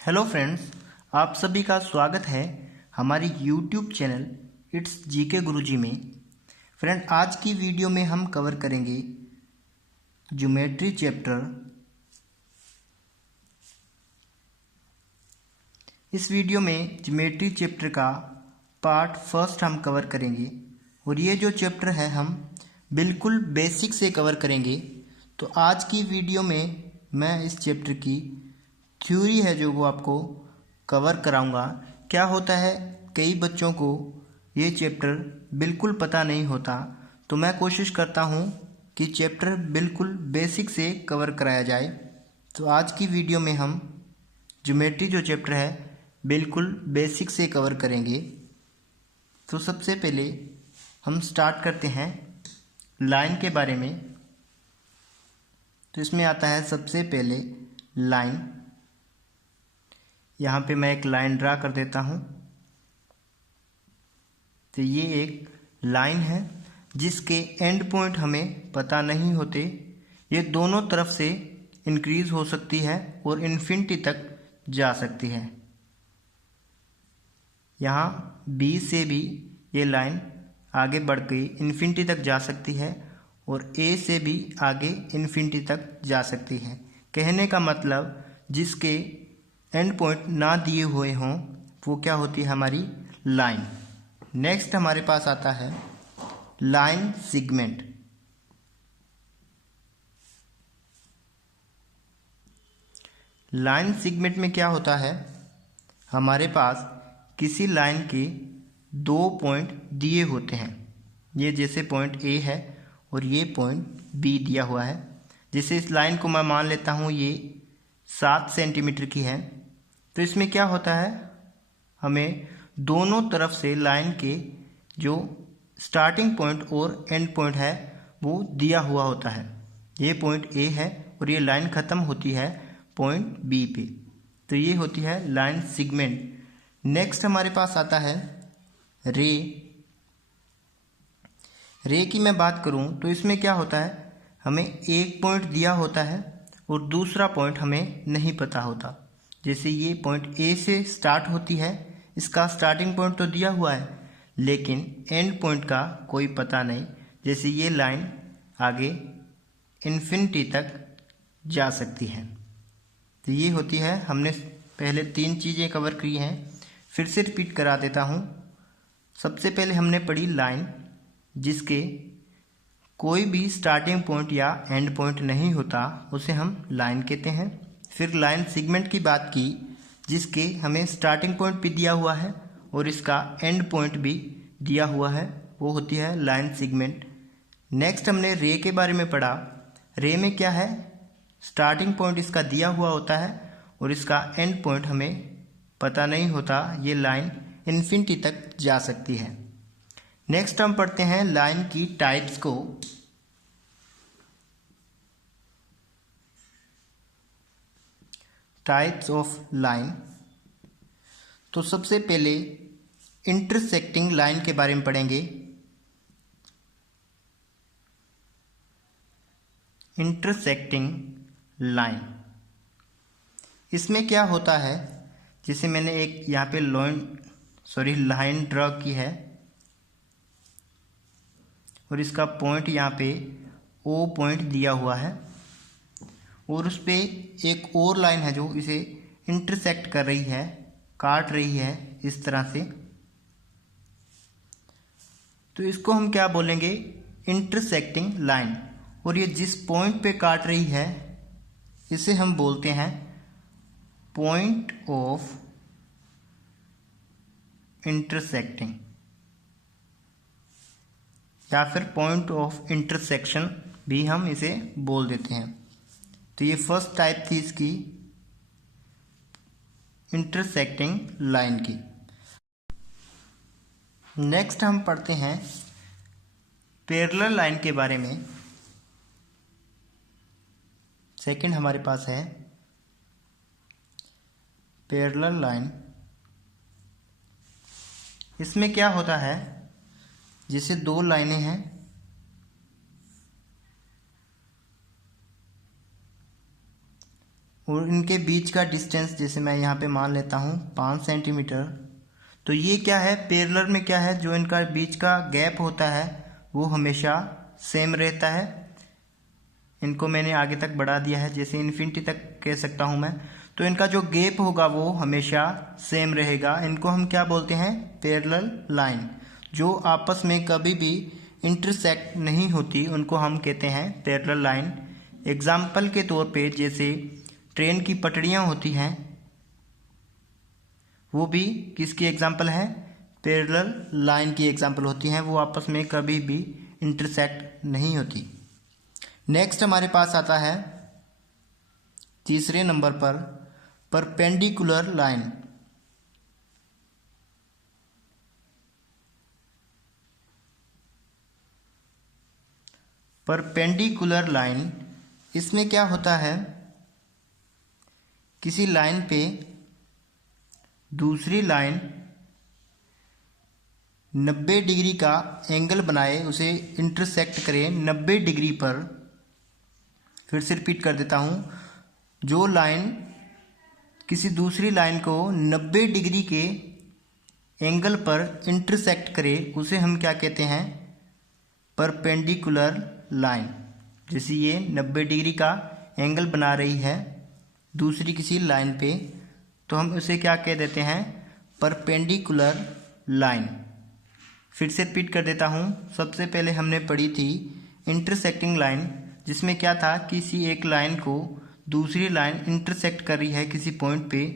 Hello friends, आप सभी का स्वागत है हमारी यूट्यूब चैनल इट्स जीके गुरुजी में। फ्रेंड, आज की वीडियो में हम कवर करेंगे ज्योमेट्री चैप्टर। इस वीडियो में ज्योमेट्री चैप्टर का पार्ट फर्स्ट हम कवर करेंगे और ये जो चैप्टर है हम बिल्कुल बेसिक से कवर करेंगे। तो आज की वीडियो में मैं इस चैप्टर की थ्योरी है जो वो आपको कवर कराऊंगा। क्या होता है, कई बच्चों को ये चैप्टर बिल्कुल पता नहीं होता, तो मैं कोशिश करता हूँ कि चैप्टर बिल्कुल बेसिक से कवर कराया जाए। तो आज की वीडियो में हम ज्योमेट्री जो चैप्टर है बिल्कुल बेसिक से कवर करेंगे। तो सबसे पहले हम स्टार्ट करते हैं लाइन के बारे में। तो इसमें आता है सबसे पहले लाइन। यहाँ पे मैं एक लाइन ड्रा कर देता हूँ। तो ये एक लाइन है जिसके एंड पॉइंट हमें पता नहीं होते। ये दोनों तरफ से इंक्रीज हो सकती है और इन्फिनिटी तक जा सकती है। यहाँ बी से भी ये लाइन आगे बढ़ के इन्फिनिटी तक जा सकती है और ए से भी आगे इन्फिनिटी तक जा सकती है। कहने का मतलब जिसके एंड पॉइंट ना दिए हुए हों वो क्या होती है, हमारी लाइन। नेक्स्ट हमारे पास आता है लाइन सेगमेंट। लाइन सेगमेंट में क्या होता है, हमारे पास किसी लाइन के दो पॉइंट दिए होते हैं। ये जैसे पॉइंट ए है और ये पॉइंट बी दिया हुआ है। जैसे इस लाइन को मैं मान लेता हूँ ये 7 सेंटीमीटर की है। तो इसमें क्या होता है, हमें दोनों तरफ से लाइन के जो स्टार्टिंग पॉइंट और एंड पॉइंट है वो दिया हुआ होता है। ये पॉइंट ए है और ये लाइन ख़त्म होती है पॉइंट बी पे। तो ये होती है लाइन सेगमेंट। नेक्स्ट हमारे पास आता है रे। रे की मैं बात करूं तो इसमें क्या होता है, हमें एक पॉइंट दिया होता है और दूसरा पॉइंट हमें नहीं पता होता। जैसे ये पॉइंट ए से स्टार्ट होती है, इसका स्टार्टिंग पॉइंट तो दिया हुआ है लेकिन एंड पॉइंट का कोई पता नहीं। जैसे ये लाइन आगे इन्फिनिटी तक जा सकती है। तो ये होती है, हमने पहले 3 चीज़ें कवर की हैं, फिर से रिपीट करा देता हूँ। सबसे पहले हमने पढ़ी लाइन जिसके कोई भी स्टार्टिंग पॉइंट या एंड पॉइंट नहीं होता, उसे हम लाइन कहते हैं। फिर लाइन सेगमेंट की बात की जिसके हमें स्टार्टिंग पॉइंट भी दिया हुआ है और इसका एंड पॉइंट भी दिया हुआ है, वो होती है लाइन सेगमेंट। नेक्स्ट हमने रे के बारे में पढ़ा। रे में क्या है, स्टार्टिंग पॉइंट इसका दिया हुआ होता है और इसका एंड पॉइंट हमें पता नहीं होता। ये लाइन इन्फिनिटी तक जा सकती है। नेक्स्ट हम पढ़ते हैं लाइन की टाइप्स को। Types of line. तो सबसे पहले इंटरसेक्टिंग लाइन के बारे में पढ़ेंगे। इंटरसेक्टिंग लाइन, इसमें क्या होता है, जैसे मैंने एक यहाँ पे लाइन ड्रॉ की है और इसका पॉइंट यहाँ पे ओ पॉइंट दिया हुआ है और उस पे एक और लाइन है जो इसे इंटरसेक्ट कर रही है, काट रही है इस तरह से। तो इसको हम क्या बोलेंगे, इंटरसेक्टिंग लाइन। और ये जिस पॉइंट पे काट रही है इसे हम बोलते हैं पॉइंट ऑफ इंटरसेक्टिंग या फिर पॉइंट ऑफ इंटरसेक्शन भी हम इसे बोल देते हैं। तो ये फर्स्ट टाइप थी इसकी, इंटरसेक्टिंग लाइन की। नेक्स्ट हम पढ़ते हैं पैरेलल लाइन के बारे में। सेकंड हमारे पास है पैरेलल लाइन। इसमें क्या होता है, जैसे 2 लाइनें हैं और इनके बीच का डिस्टेंस जैसे मैं यहाँ पे मान लेता हूँ 5 सेंटीमीटर। तो ये क्या है, पैरेलल में क्या है, जो इनका बीच का गैप होता है वो हमेशा सेम रहता है। इनको मैंने आगे तक बढ़ा दिया है, जैसे इन्फिनिटी तक कह सकता हूँ मैं। तो इनका जो गैप होगा वो हमेशा सेम रहेगा। इनको हम क्या बोलते हैं, पैरेलल लाइन। जो आपस में कभी भी इंटरसेक्ट नहीं होती उनको हम कहते हैं पैरेलल लाइन। एग्जाम्पल के तौर पे जैसे ट्रेन की पटरियाँ होती हैं, वो भी किसकी एग्जाम्पल है, पैरेलल लाइन की एग्जाम्पल होती हैं। वो आपस में कभी भी इंटरसेक्ट नहीं होती। नेक्स्ट हमारे पास आता है तीसरे नंबर पर परपेंडिकुलर लाइन। परपेंडिकुलर लाइन, इसमें क्या होता है, किसी लाइन पे दूसरी लाइन 90 डिग्री का एंगल बनाए, उसे इंटरसेक्ट करे 90 डिग्री पर। फिर से रिपीट कर देता हूँ, जो लाइन किसी दूसरी लाइन को 90 डिग्री के एंगल पर इंटरसेक्ट करे उसे हम क्या कहते हैं, परपेंडिकुलर लाइन। जैसे ये 90 डिग्री का एंगल बना रही है दूसरी किसी लाइन पे, तो हम उसे क्या कह देते हैं, परपेंडिकुलर लाइन। फिर से रिपीट कर देता हूँ, सबसे पहले हमने पढ़ी थी इंटरसेक्टिंग लाइन, जिसमें क्या था, किसी एक लाइन को दूसरी लाइन इंटरसेक्ट कर रही है किसी पॉइंट पे,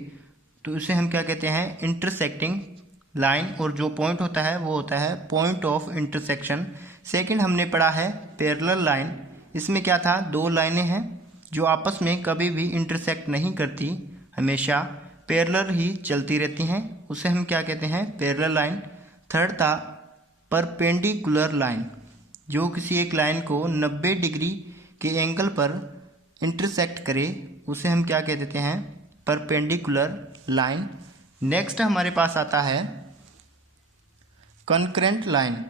तो उसे हम क्या कहते हैं, इंटरसेक्टिंग लाइन। और जो पॉइंट होता है वो होता है पॉइंट ऑफ इंटरसेक्शन। सेकंड हमने पढ़ा है पैरेलल लाइन। इसमें क्या था, दो लाइनें हैं जो आपस में कभी भी इंटरसेक्ट नहीं करती, हमेशा पैरेलल ही चलती रहती हैं, उसे हम क्या कहते हैं, पैरेलल लाइन। थर्ड था परपेंडिकुलर लाइन, जो किसी एक लाइन को 90 डिग्री के एंगल पर इंटरसेक्ट करे, उसे हम क्या कह देते हैं, परपेंडिकुलर लाइन। नेक्स्ट हमारे पास आता है कॉन्करेंट लाइन।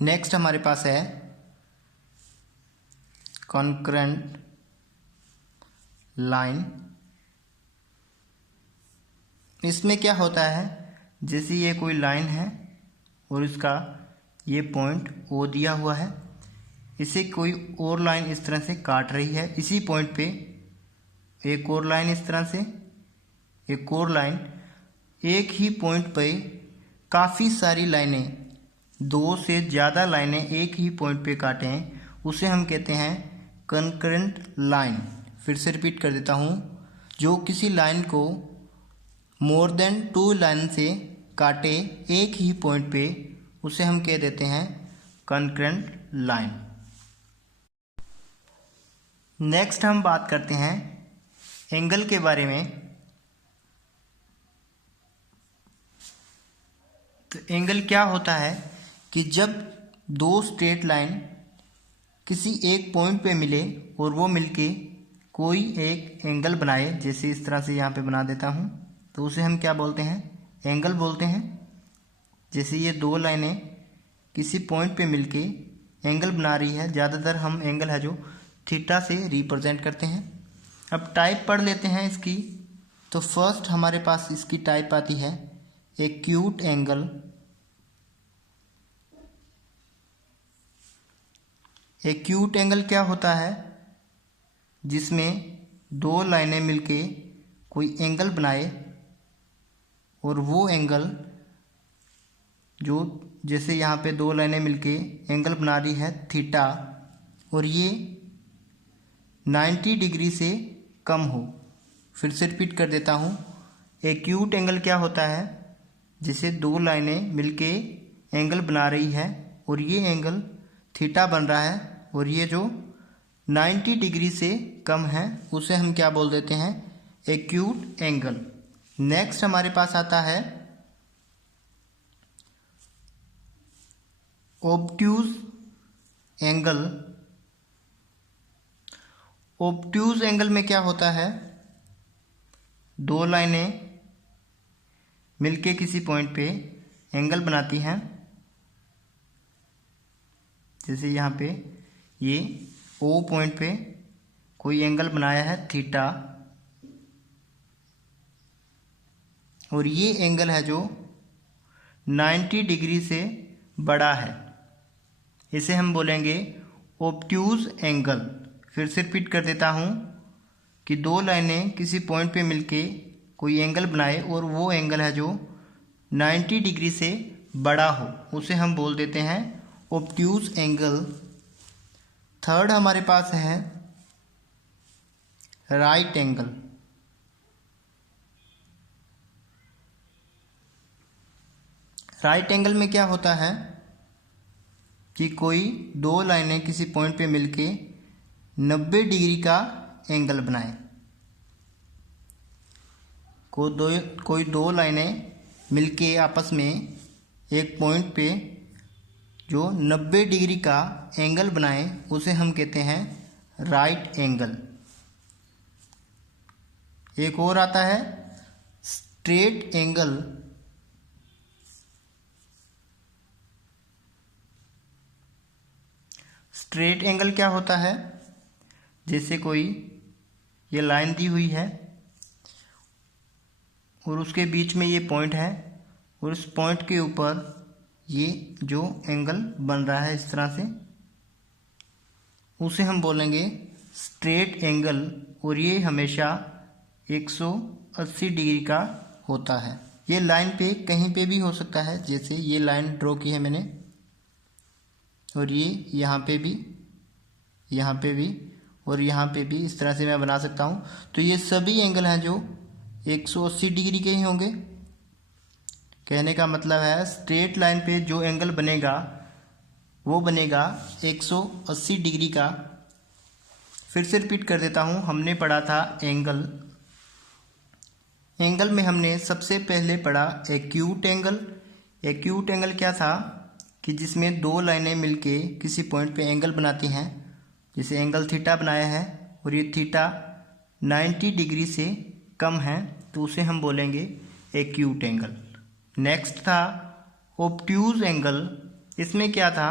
नेक्स्ट हमारे पास है कॉन्करेंट लाइन। इसमें क्या होता है, जैसे ये कोई लाइन है और इसका ये पॉइंट ओ दिया हुआ है, इसे कोई और लाइन इस तरह से काट रही है, इसी पॉइंट पे एक और लाइन इस तरह से, एक और लाइन, एक ही पॉइंट पे काफ़ी सारी लाइनें, 2 से ज़्यादा लाइनें एक ही पॉइंट पे काटें, उसे हम कहते हैं कॉन्करेंट लाइन। फिर से रिपीट कर देता हूँ, जो किसी लाइन को मोर देन 2 लाइन से काटे एक ही पॉइंट पे, उसे हम कह देते हैं कॉन्करेंट लाइन। नेक्स्ट हम बात करते हैं एंगल के बारे में। तो एंगल क्या होता है कि जब दो स्ट्रेट लाइन किसी एक पॉइंट पे मिले और वो मिलके कोई एक एंगल बनाए, जैसे इस तरह से यहाँ पे बना देता हूँ, तो उसे हम क्या बोलते हैं, एंगल बोलते हैं। जैसे ये दो लाइनें किसी पॉइंट पे मिलके एंगल बना रही है, ज़्यादातर हम एंगल है जो थीटा से रिप्रेजेंट करते हैं। अब टाइप पढ़ लेते हैं इसकी। तो फर्स्ट हमारे पास इसकी टाइप आती है एक्यूट एंगल। एक्यूट एंगल क्या होता है, जिसमें दो लाइनें मिलके कोई एंगल बनाए और वो एंगल जो, जैसे यहाँ पे दो लाइनें मिलके एंगल बना रही है थीटा, और ये 90 डिग्री से कम हो। फिर से रिपीट कर देता हूँ, एक्यूट एंगल क्या होता है, जिसे दो लाइनें मिलके एंगल बना रही है और ये एंगल थीटा बन रहा है, और ये जो 90 डिग्री से कम है उसे हम क्या बोल देते हैं, एक्यूट एंगल। नेक्स्ट हमारे पास आता है ऑब्ट्यूज एंगल। ऑब्ट्यूज एंगल में क्या होता है, दो लाइनें मिलके किसी पॉइंट पे एंगल बनाती हैं, जैसे यहाँ पे ये ओ पॉइंट पे कोई एंगल बनाया है थीटा, और ये एंगल है जो 90 डिग्री से बड़ा है, इसे हम बोलेंगे ऑब्ट्यूज एंगल। फिर से रिपीट कर देता हूँ कि दो लाइनें किसी पॉइंट पे मिलके कोई एंगल बनाए और वो एंगल है जो 90 डिग्री से बड़ा हो, उसे हम बोल देते हैं ऑब्ट्यूज एंगल। थर्ड हमारे पास है राइट एंगल। राइट एंगल में क्या होता है कि कोई दो लाइनें किसी पॉइंट पे मिलके 90 डिग्री का एंगल बनाए। कोई दो लाइनें मिलके आपस में एक पॉइंट पे जो 90 डिग्री का एंगल बनाए, उसे हम कहते हैं राइट एंगल। एक और आता है स्ट्रेट एंगल। स्ट्रेट एंगल क्या होता है, जैसे कोई ये लाइन दी हुई है और उसके बीच में ये पॉइंट है और इस पॉइंट के ऊपर ये जो एंगल बन रहा है इस तरह से, उसे हम बोलेंगे स्ट्रेट एंगल, और ये हमेशा 180 डिग्री का होता है। ये लाइन पे कहीं पे भी हो सकता है, जैसे ये लाइन ड्रॉ की है मैंने, और ये यहाँ पे भी, यहाँ पे भी और यहाँ पे भी, इस तरह से मैं बना सकता हूँ। तो ये सभी एंगल हैं जो 180 डिग्री के ही होंगे। कहने का मतलब है स्ट्रेट लाइन पे जो एंगल बनेगा वो बनेगा 180 डिग्री का। फिर से रिपीट कर देता हूँ, हमने पढ़ा था एंगल। एंगल में हमने सबसे पहले पढ़ा एक्यूट एंगल। एक्यूट एंगल क्या था कि जिसमें दो लाइनें मिलके किसी पॉइंट पे एंगल बनाती हैं, जैसे एंगल थीटा बनाया है और ये थीटा 90 डिग्री से कम है, तो उसे हम बोलेंगे एक्यूट एंगल। नेक्स्ट था ऑब्ट्यूज एंगल। इसमें क्या था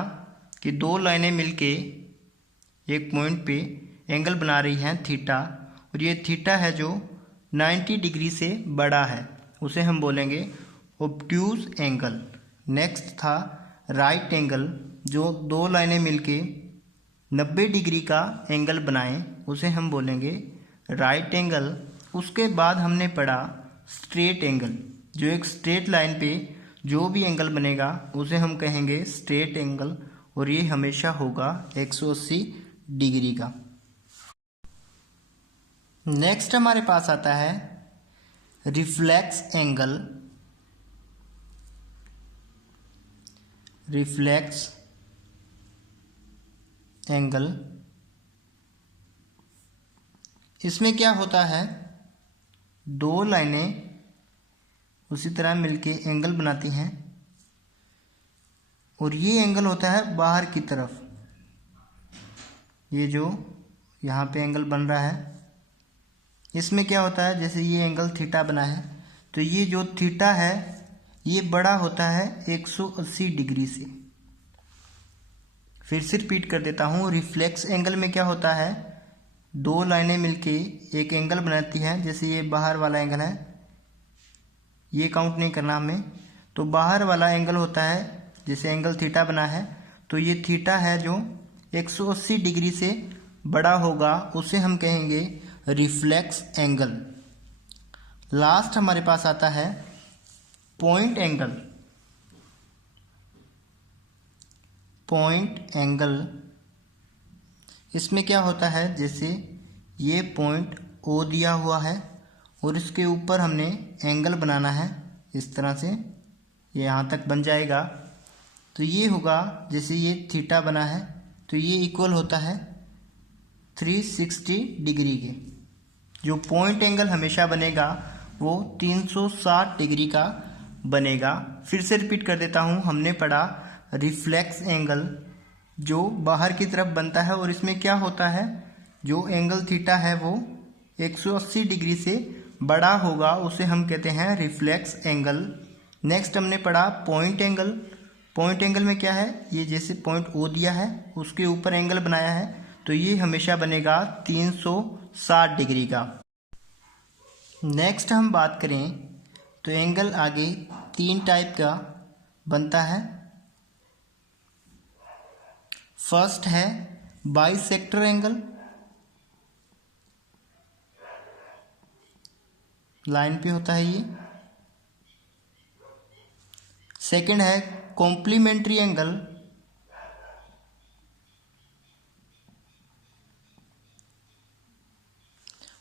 कि दो लाइनें मिलके एक पॉइंट पे एंगल बना रही हैं थीटा, और ये थीटा है जो 90 डिग्री से बड़ा है, उसे हम बोलेंगे ऑब्ट्यूज एंगल। नेक्स्ट था राइट एंगल। जो दो लाइनें मिलके 90 डिग्री का एंगल बनाएं, उसे हम बोलेंगे राइट एंगल। उसके बाद हमने पढ़ा स्ट्रेट एंगल। जो एक स्ट्रेट लाइन पे जो भी एंगल बनेगा उसे हम कहेंगे स्ट्रेट एंगल, और ये हमेशा होगा 180 डिग्री का। नेक्स्ट हमारे पास आता है रिफ्लेक्स एंगल। रिफ्लेक्स एंगल, इसमें क्या होता है, दो लाइनें उसी तरह मिलके एंगल बनाती हैं और ये एंगल होता है बाहर की तरफ। ये जो यहाँ पे एंगल बन रहा है, इसमें क्या होता है, जैसे ये एंगल थीटा बना है, तो ये जो थीटा है ये बड़ा होता है 180 डिग्री से। फिर से रिपीट कर देता हूँ, रिफ्लेक्स एंगल में क्या होता है, दो लाइनें मिलके एक एंगल बनाती हैं। जैसे ये बाहर वाला एंगल है, ये काउंट नहीं करना हमें, तो बाहर वाला एंगल होता है, जैसे एंगल थीटा बना है, तो ये थीटा है जो 180 डिग्री से बड़ा होगा, उसे हम कहेंगे रिफ्लेक्स एंगल। लास्ट हमारे पास आता है पॉइंट एंगल। पॉइंट एंगल, इसमें क्या होता है, जैसे ये पॉइंट ओ दिया हुआ है और इसके ऊपर हमने एंगल बनाना है, इस तरह से ये यहाँ तक बन जाएगा। तो ये होगा, जैसे ये थीटा बना है तो ये इक्वल होता है 360 डिग्री के। जो पॉइंट एंगल हमेशा बनेगा वो 360 डिग्री का बनेगा। फिर से रिपीट कर देता हूँ, हमने पढ़ा रिफ्लेक्स एंगल जो बाहर की तरफ बनता है, और इसमें क्या होता है, जो एंगल थीटा है वो 180 डिग्री से बड़ा होगा, उसे हम कहते हैं रिफ्लेक्स एंगल। नेक्स्ट हमने पढ़ा पॉइंट एंगल। पॉइंट एंगल में क्या है, ये जैसे पॉइंट ओ दिया है उसके ऊपर एंगल बनाया है, तो ये हमेशा बनेगा 360 डिग्री का। नेक्स्ट हम बात करें तो एंगल आगे 3 टाइप का बनता है। फर्स्ट है बाइसेक्टर एंगल, लाइन पे होता है ये। सेकंड है कॉम्प्लीमेंट्री एंगल,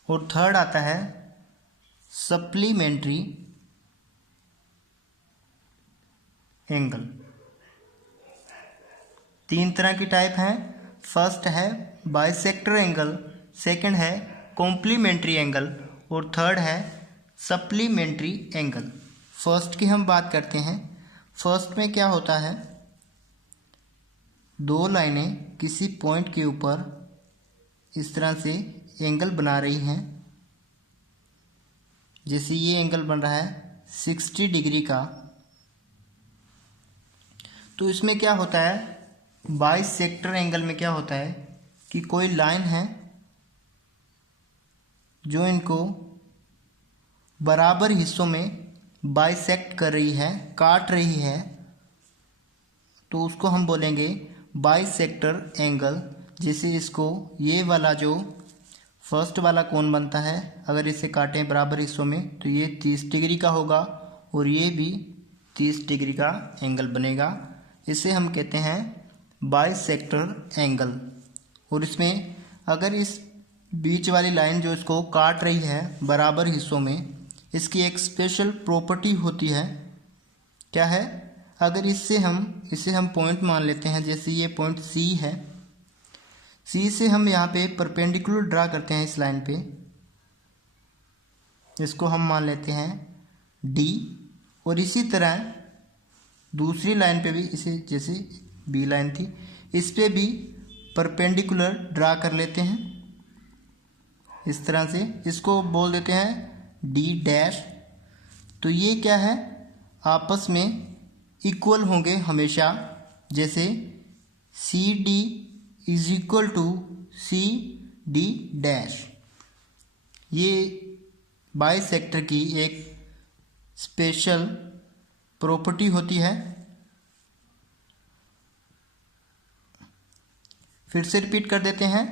और थर्ड आता है सप्लीमेंट्री एंगल। 3 तरह की टाइप हैं। फर्स्ट है बाइसेक्टर एंगल, सेकंड है कॉम्प्लीमेंट्री एंगल, और थर्ड है सप्लीमेंट्री एंगल। फर्स्ट की हम बात करते हैं। फर्स्ट में क्या होता है, 2 लाइनें किसी पॉइंट के ऊपर इस तरह से एंगल बना रही हैं। जैसे ये एंगल बन रहा है 60 डिग्री का। तो इसमें क्या होता है, बाइसेक्टर एंगल में क्या होता है कि कोई लाइन है जो इनको बराबर हिस्सों में बाइसेक्ट कर रही है, काट रही है, तो उसको हम बोलेंगे बाइसेक्टर एंगल। जैसे इसको ये वाला जो फर्स्ट वाला कोण बनता है, अगर इसे काटें बराबर हिस्सों में तो ये 30 डिग्री का होगा, और ये भी 30 डिग्री का एंगल बनेगा। इसे हम कहते हैं बाइसेक्टर एंगल। और इसमें अगर इस बीच वाली लाइन जो इसको काट रही है बराबर हिस्सों में, इसकी एक स्पेशल प्रॉपर्टी होती है। क्या है, अगर इसे हम पॉइंट मान लेते हैं, जैसे ये पॉइंट सी है, सी से हम यहाँ पे परपेंडिकुलर ड्रा करते हैं इस लाइन पे, इसको हम मान लेते हैं डी, और इसी तरह दूसरी लाइन पे भी इसे, जैसे बी लाइन थी, इस पे भी परपेंडिकुलर ड्रा कर लेते हैं इस तरह से, इसको बोल देते हैं डी डैश। तो ये क्या है, आपस में इक्वल होंगे हमेशा। जैसे C D is equal to C D dash. ये बाइसेक्टर की एक स्पेशल प्रॉपर्टी होती है। फिर से रिपीट कर देते हैं।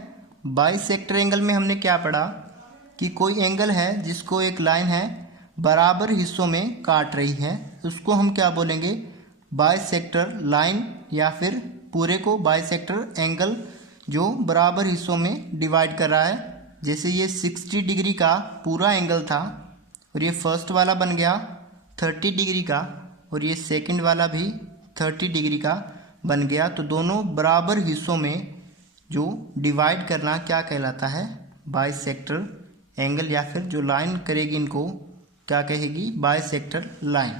बाइसेक्टर एंगल में हमने क्या पढ़ा कि कोई एंगल है जिसको एक लाइन है बराबर हिस्सों में काट रही है, उसको हम क्या बोलेंगे, बाइसेक्टर लाइन, या फिर पूरे को बाइसेक्टर एंगल जो बराबर हिस्सों में डिवाइड कर रहा है। जैसे ये 60 डिग्री का पूरा एंगल था, और ये फर्स्ट वाला बन गया 30 डिग्री का, और ये सेकंड वाला भी 30 डिग्री का बन गया। तो दोनों बराबर हिस्सों में जो डिवाइड करना क्या कहलाता है, बाइसेक्टर एंगल, या फिर जो लाइन करेगी इनको क्या कहेगी, बाइसेक्टर लाइन।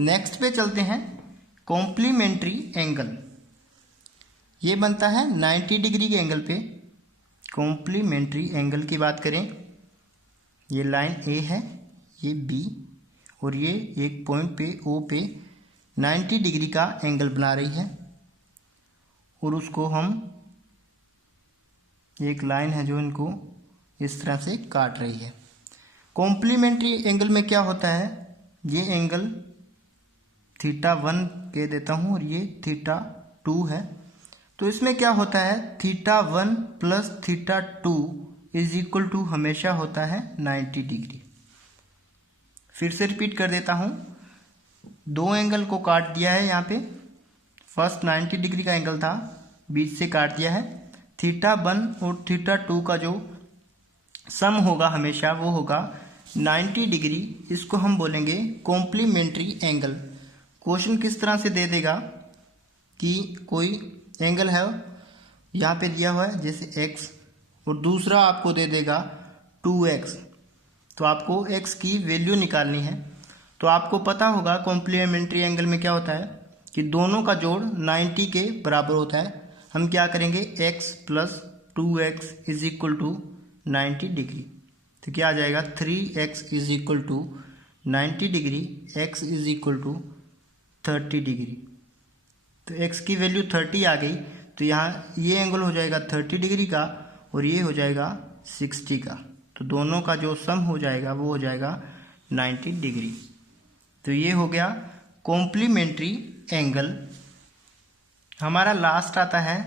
नेक्स्ट पे चलते हैं, कॉम्प्लीमेंट्री एंगल। ये बनता है 90 डिग्री के एंगल पे। कॉम्प्लीमेंट्री एंगल की बात करें, ये लाइन ए है, ये बी, और ये एक पॉइंट पे ओ पे 90 डिग्री का एंगल बना रही है, और उसको हम, एक लाइन है जो इनको इस तरह से काट रही है। कॉम्प्लीमेंट्री एंगल में क्या होता है, ये एंगल θ1 कह देता हूँ, और ये θ2 है। तो इसमें क्या होता है, θ1 प्लस θ2 इज इक्वल टू हमेशा होता है 90 डिग्री। फिर से रिपीट कर देता हूँ, 2 एंगल को काट दिया है यहाँ पे। फर्स्ट 90 डिग्री का एंगल था, बीच से काट दिया है। θ1 और θ2 का जो सम होगा हमेशा वो होगा 90 डिग्री। इसको हम बोलेंगे कॉम्प्लीमेंट्री एंगल। क्वेश्चन किस तरह से दे देगा कि कोई एंगल है यहाँ पे दिया हुआ है जैसे x, और दूसरा आपको दे देगा 2x, तो आपको x की वैल्यू निकालनी है। तो आपको पता होगा कॉम्प्लीमेंट्री एंगल में क्या होता है कि दोनों का जोड़ 90 के बराबर होता है। हम क्या करेंगे, x plus 2x is equal to 90 degree. तो क्या आ जाएगा, 3x is equal to 90 degree, x is equal to 30 degree. तो x की वैल्यू 30 आ गई, तो यहाँ ये एंगल हो जाएगा 30 डिग्री का, और ये हो जाएगा 60 का। तो दोनों का जो सम हो जाएगा वो हो जाएगा 90 डिग्री। तो ये हो गया कॉम्प्लीमेंट्री एंगल। हमारा लास्ट आता है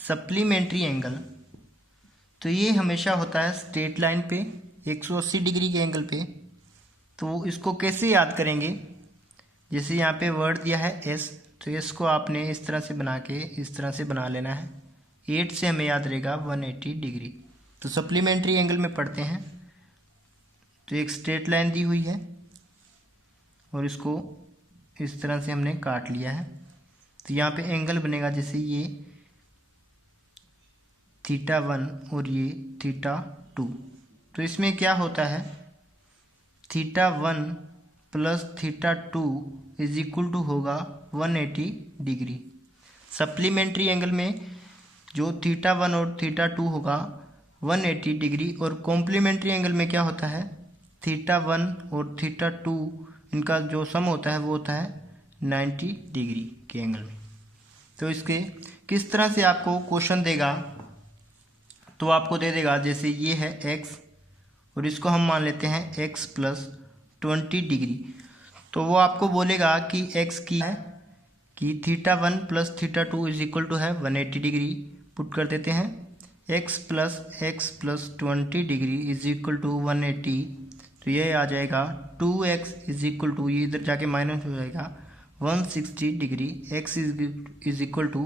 सप्लीमेंट्री एंगल। तो ये हमेशा होता है स्ट्रेट लाइन पे 180 डिग्री के एंगल पे। तो इसको कैसे याद करेंगे, जैसे यहाँ पे वर्ड दिया है एस, तो एस को आपने इस तरह से बना के इस तरह से बना लेना है। 8 से हमें याद रहेगा 180 डिग्री। तो सप्लीमेंट्री एंगल में पढ़ते हैं। तो एक स्ट्रेट लाइन दी हुई है और इसको इस तरह से हमने काट लिया है। तो यहाँ पे एंगल बनेगा जैसे ये θ1 और ये θ2। तो इसमें क्या होता है, θ1 प्लस θ2 इज इक्वल टू होगा 180 डिग्री। सप्लीमेंट्री एंगल में जो θ1 और θ2 होगा 180 डिग्री, और कॉम्प्लीमेंट्री एंगल में क्या होता है, θ1 और θ2 इनका जो सम होता है वो होता है 90 डिग्री के एंगल में। तो इसके किस तरह से आपको क्वेश्चन देगा, तो आपको दे देगा जैसे ये है x और इसको हम मान लेते हैं x प्लस 20 डिग्री। तो वो आपको बोलेगा कि x की है कि θ1 प्लस θ2 इज इक्वल टू है 180 डिग्री। पुट कर देते हैं x plus 20 degree is equal to 180। तो ये आ जाएगा 2x इज इक्वल टू, ये इधर जाके माइनस हो जाएगा 160 degree. x is equal to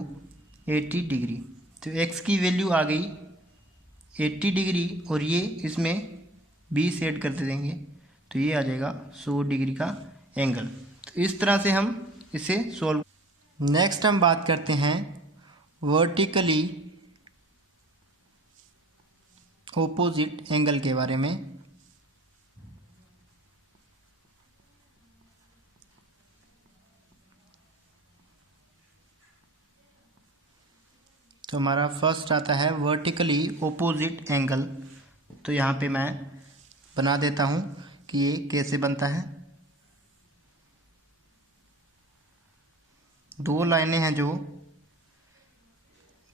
80 degree. तो x की वैल्यू आ गई 80 डिग्री और ये इसमें 20 ऐड करते देंगे तो ये आ जाएगा 100 डिग्री का एंगल। तो इस तरह से हम इसे सॉल्व। नेक्स्ट हम बात करते हैं वर्टिकली ऑपोजिट एंगल के बारे में। तो हमारा फर्स्ट आता है वर्टिकली ऑपोजिट एंगल। तो यहाँ पे मैं बना देता हूँ कि ये कैसे बनता है। दो लाइनें हैं जो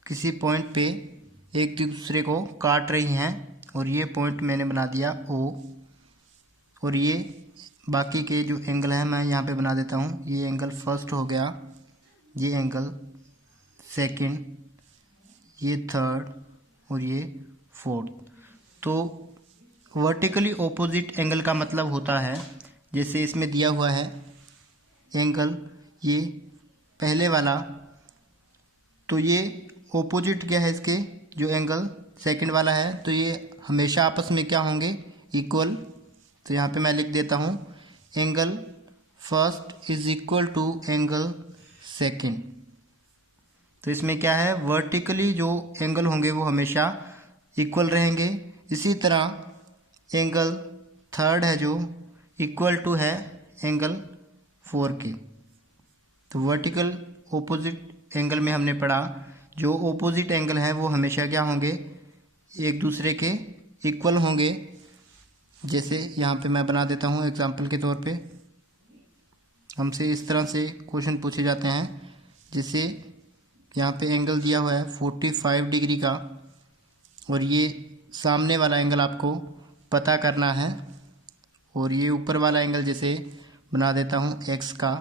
किसी पॉइंट पे एक दूसरे को काट रही हैं, और ये पॉइंट मैंने बना दिया O, और ये बाकी के जो एंगल है मैं यहाँ पे बना देता हूँ। ये एंगल फर्स्ट हो गया, ये एंगल सेकंड, ये थर्ड और ये फोर्थ। तो वर्टिकली ऑपोजिट एंगल का मतलब होता है, जैसे इसमें दिया हुआ है एंगल ये पहले वाला, तो ये ऑपोजिट क्या है इसके, जो एंगल सेकंड वाला है, तो ये हमेशा आपस में क्या होंगे, इक्वल। तो यहाँ पे मैं लिख देता हूँ angle first is equal to angle second. तो इसमें क्या है, वर्टिकली जो एंगल होंगे वो हमेशा इक्वल रहेंगे। इसी तरह एंगल थर्ड है जो इक्वल टू है एंगल 4 के। तो वर्टिकल ऑपोजिट एंगल में हमने पढ़ा जो ऑपोजिट एंगल है वो हमेशा क्या होंगे, एक दूसरे के इक्वल होंगे। जैसे यहाँ पे मैं बना देता हूँ एग्जांपल के तौर पे। हमसे इस तरह से क्वेश्चन पूछे जाते हैं, जैसे यहाँ पे एंगल दिया हुआ है 45 डिग्री का, और ये सामने वाला एंगल आपको पता करना है, और ये ऊपर वाला एंगल जैसे बना देता हूँ x का,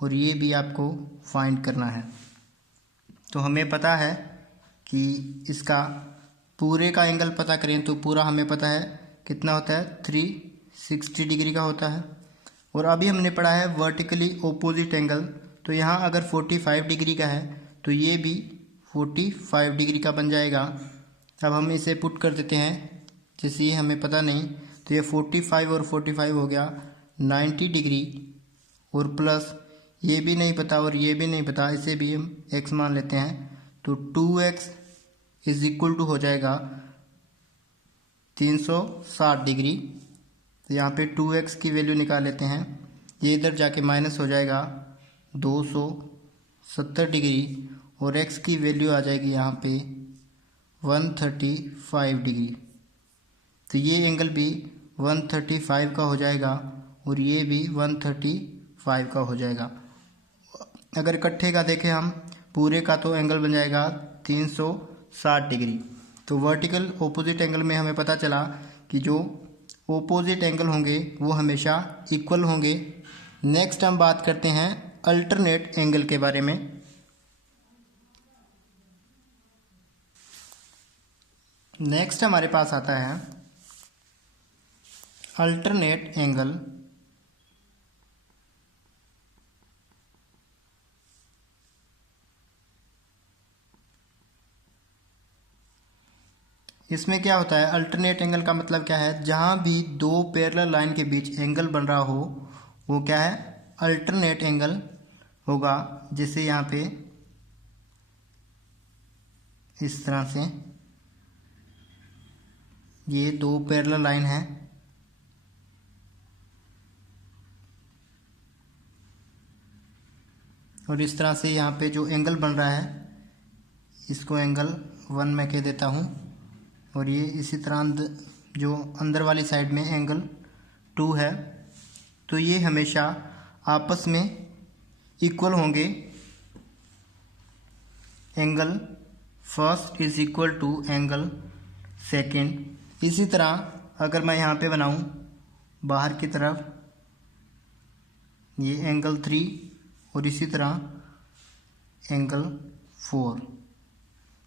और ये भी आपको फाइंड करना है। तो हमें पता है कि इसका पूरे का एंगल पता करें तो पूरा हमें पता है कितना होता है, 360 डिग्री का होता है। और अभी हमने पढ़ा है वर्टिकली ऑपोजिट एंगल, तो यहाँ अगर 45 डिग्री का है तो ये भी 45 डिग्री का बन जाएगा। अब हम इसे पुट कर देते हैं, जैसे ये हमें पता नहीं, तो ये 45 और 45 हो गया 90 डिग्री, और प्लस ये भी नहीं पता और ये भी नहीं पता, इसे भी हम x मान लेते हैं। तो 2x इज इक्वल टू हो जाएगा 360 डिग्री। तो यहाँ पे 2x की वैल्यू निकाल लेते हैं, ये इधर जाके माइनस हो जाएगा 270 डिग्री, और x की वैल्यू आ जाएगी यहाँ पे 135 डिग्री। तो ये एंगल भी 135 का हो जाएगा और ये भी 135 का हो जाएगा। अगर इकट्ठे का देखें हम पूरे का, तो एंगल बन जाएगा 360 डिग्री। तो वर्टिकल ओपोजिट एंगल में हमें पता चला कि जो ओपोजिट एंगल होंगे वो हमेशा इक्वल होंगे। नेक्स्ट हम बात करते हैं अल्टरनेट एंगल के बारे में। नेक्स्ट हमारे पास आता है अल्टरनेट एंगल। इसमें क्या होता है, अल्टरनेट एंगल का मतलब क्या है, जहां भी दो पैरेलल लाइन के बीच एंगल बन रहा हो वो क्या है, अल्टरनेट एंगल होगा। जैसे यहाँ पे इस तरह से ये दो पैरेलल लाइन है, और इस तरह से यहाँ पे जो एंगल बन रहा है इसको एंगल 1 मैं कह देता हूँ, और ये इसी तरह जो अंदर वाली साइड में एंगल 2 है। तो ये हमेशा आपस में इक्वल होंगे। Angle first is equal to angle second. इसी तरह अगर मैं यहाँ पे बनाऊँ बाहर की तरफ ये एंगल 3 और इसी तरह एंगल 4,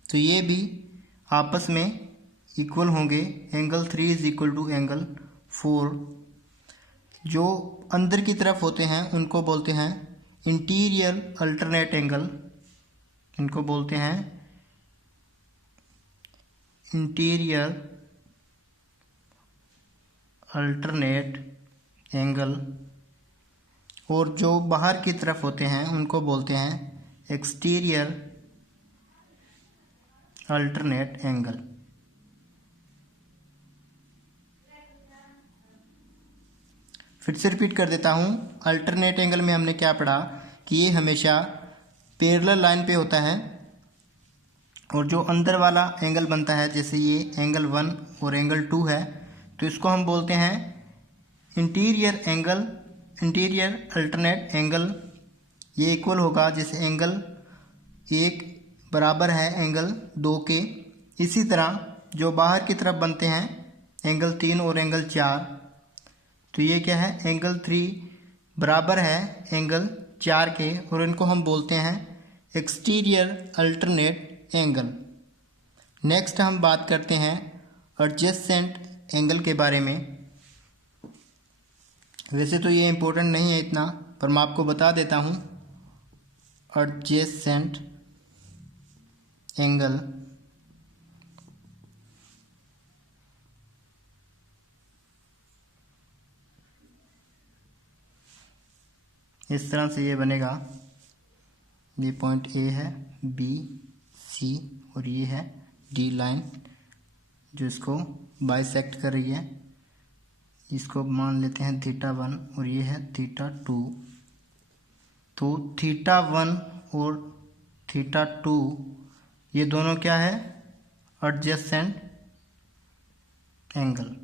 तो ये भी आपस में इक्वल होंगे। Angle 3 is equal to angle 4। जो अंदर की तरफ होते हैं उनको बोलते हैं इंटीरियर अल्टरनेट एंगल। इनको बोलते हैं इंटीरियर अल्टरनेट एंगल, और जो बाहर की तरफ होते हैं उनको बोलते हैं एक्सटीरियर अल्टरनेट एंगल। फिर से रिपीट कर देता हूँ, अल्टरनेट एंगल में हमने क्या पढ़ा कि ये हमेशा पैरेलल लाइन पे होता है, और जो अंदर वाला एंगल बनता है जैसे ये एंगल 1 और एंगल 2 है, तो इसको हम बोलते हैं interior angle, interior alternate angle. ये इक्वल होगा जैसे एंगल 1 बराबर है एंगल 2 के। इसी तरह जो बाहर की तरफ बनते हैं एंगल 3 और एंगल 4, तो ये क्या है, एंगल 3 बराबर है एंगल 4 के, और इनको हम बोलते हैं एक्सटीरियर अल्टरनेट एंगल। नेक्स्ट हम बात करते हैं एडजेसेंट एंगल के बारे में। वैसे तो ये इम्पोर्टेंट नहीं है इतना, पर मैं आपको बता देता हूँ। एडजेसेंट एंगल इस तरह से ये बनेगा। ये पॉइंट ए है, बी, सी और ये है डी लाइन जो इसको बाइसेक्ट कर रही है। इसको मान लेते हैं θ1 और ये है θ2। तो θ1 और θ2 ये दोनों क्या है, एडजेसेंट एंगल।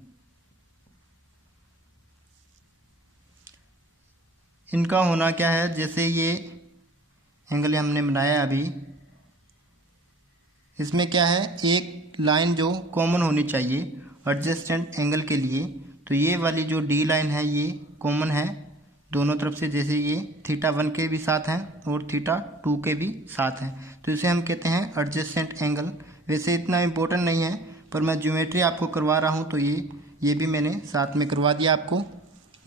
इनका होना क्या है, जैसे ये एंगल हमने बनाया अभी, इसमें क्या है, एक लाइन जो कॉमन होनी चाहिए एडजेसेंट एंगल के लिए। तो ये वाली जो डी लाइन है ये कॉमन है दोनों तरफ से, जैसे ये θ1 के भी साथ हैं और θ2 के भी साथ हैं, तो इसे हम कहते हैं एडजेसेंट एंगल। वैसे इतना इम्पोर्टेंट नहीं है, पर मैं ज्योमेट्री आपको करवा रहा हूँ तो ये भी मैंने साथ में करवा दिया आपको।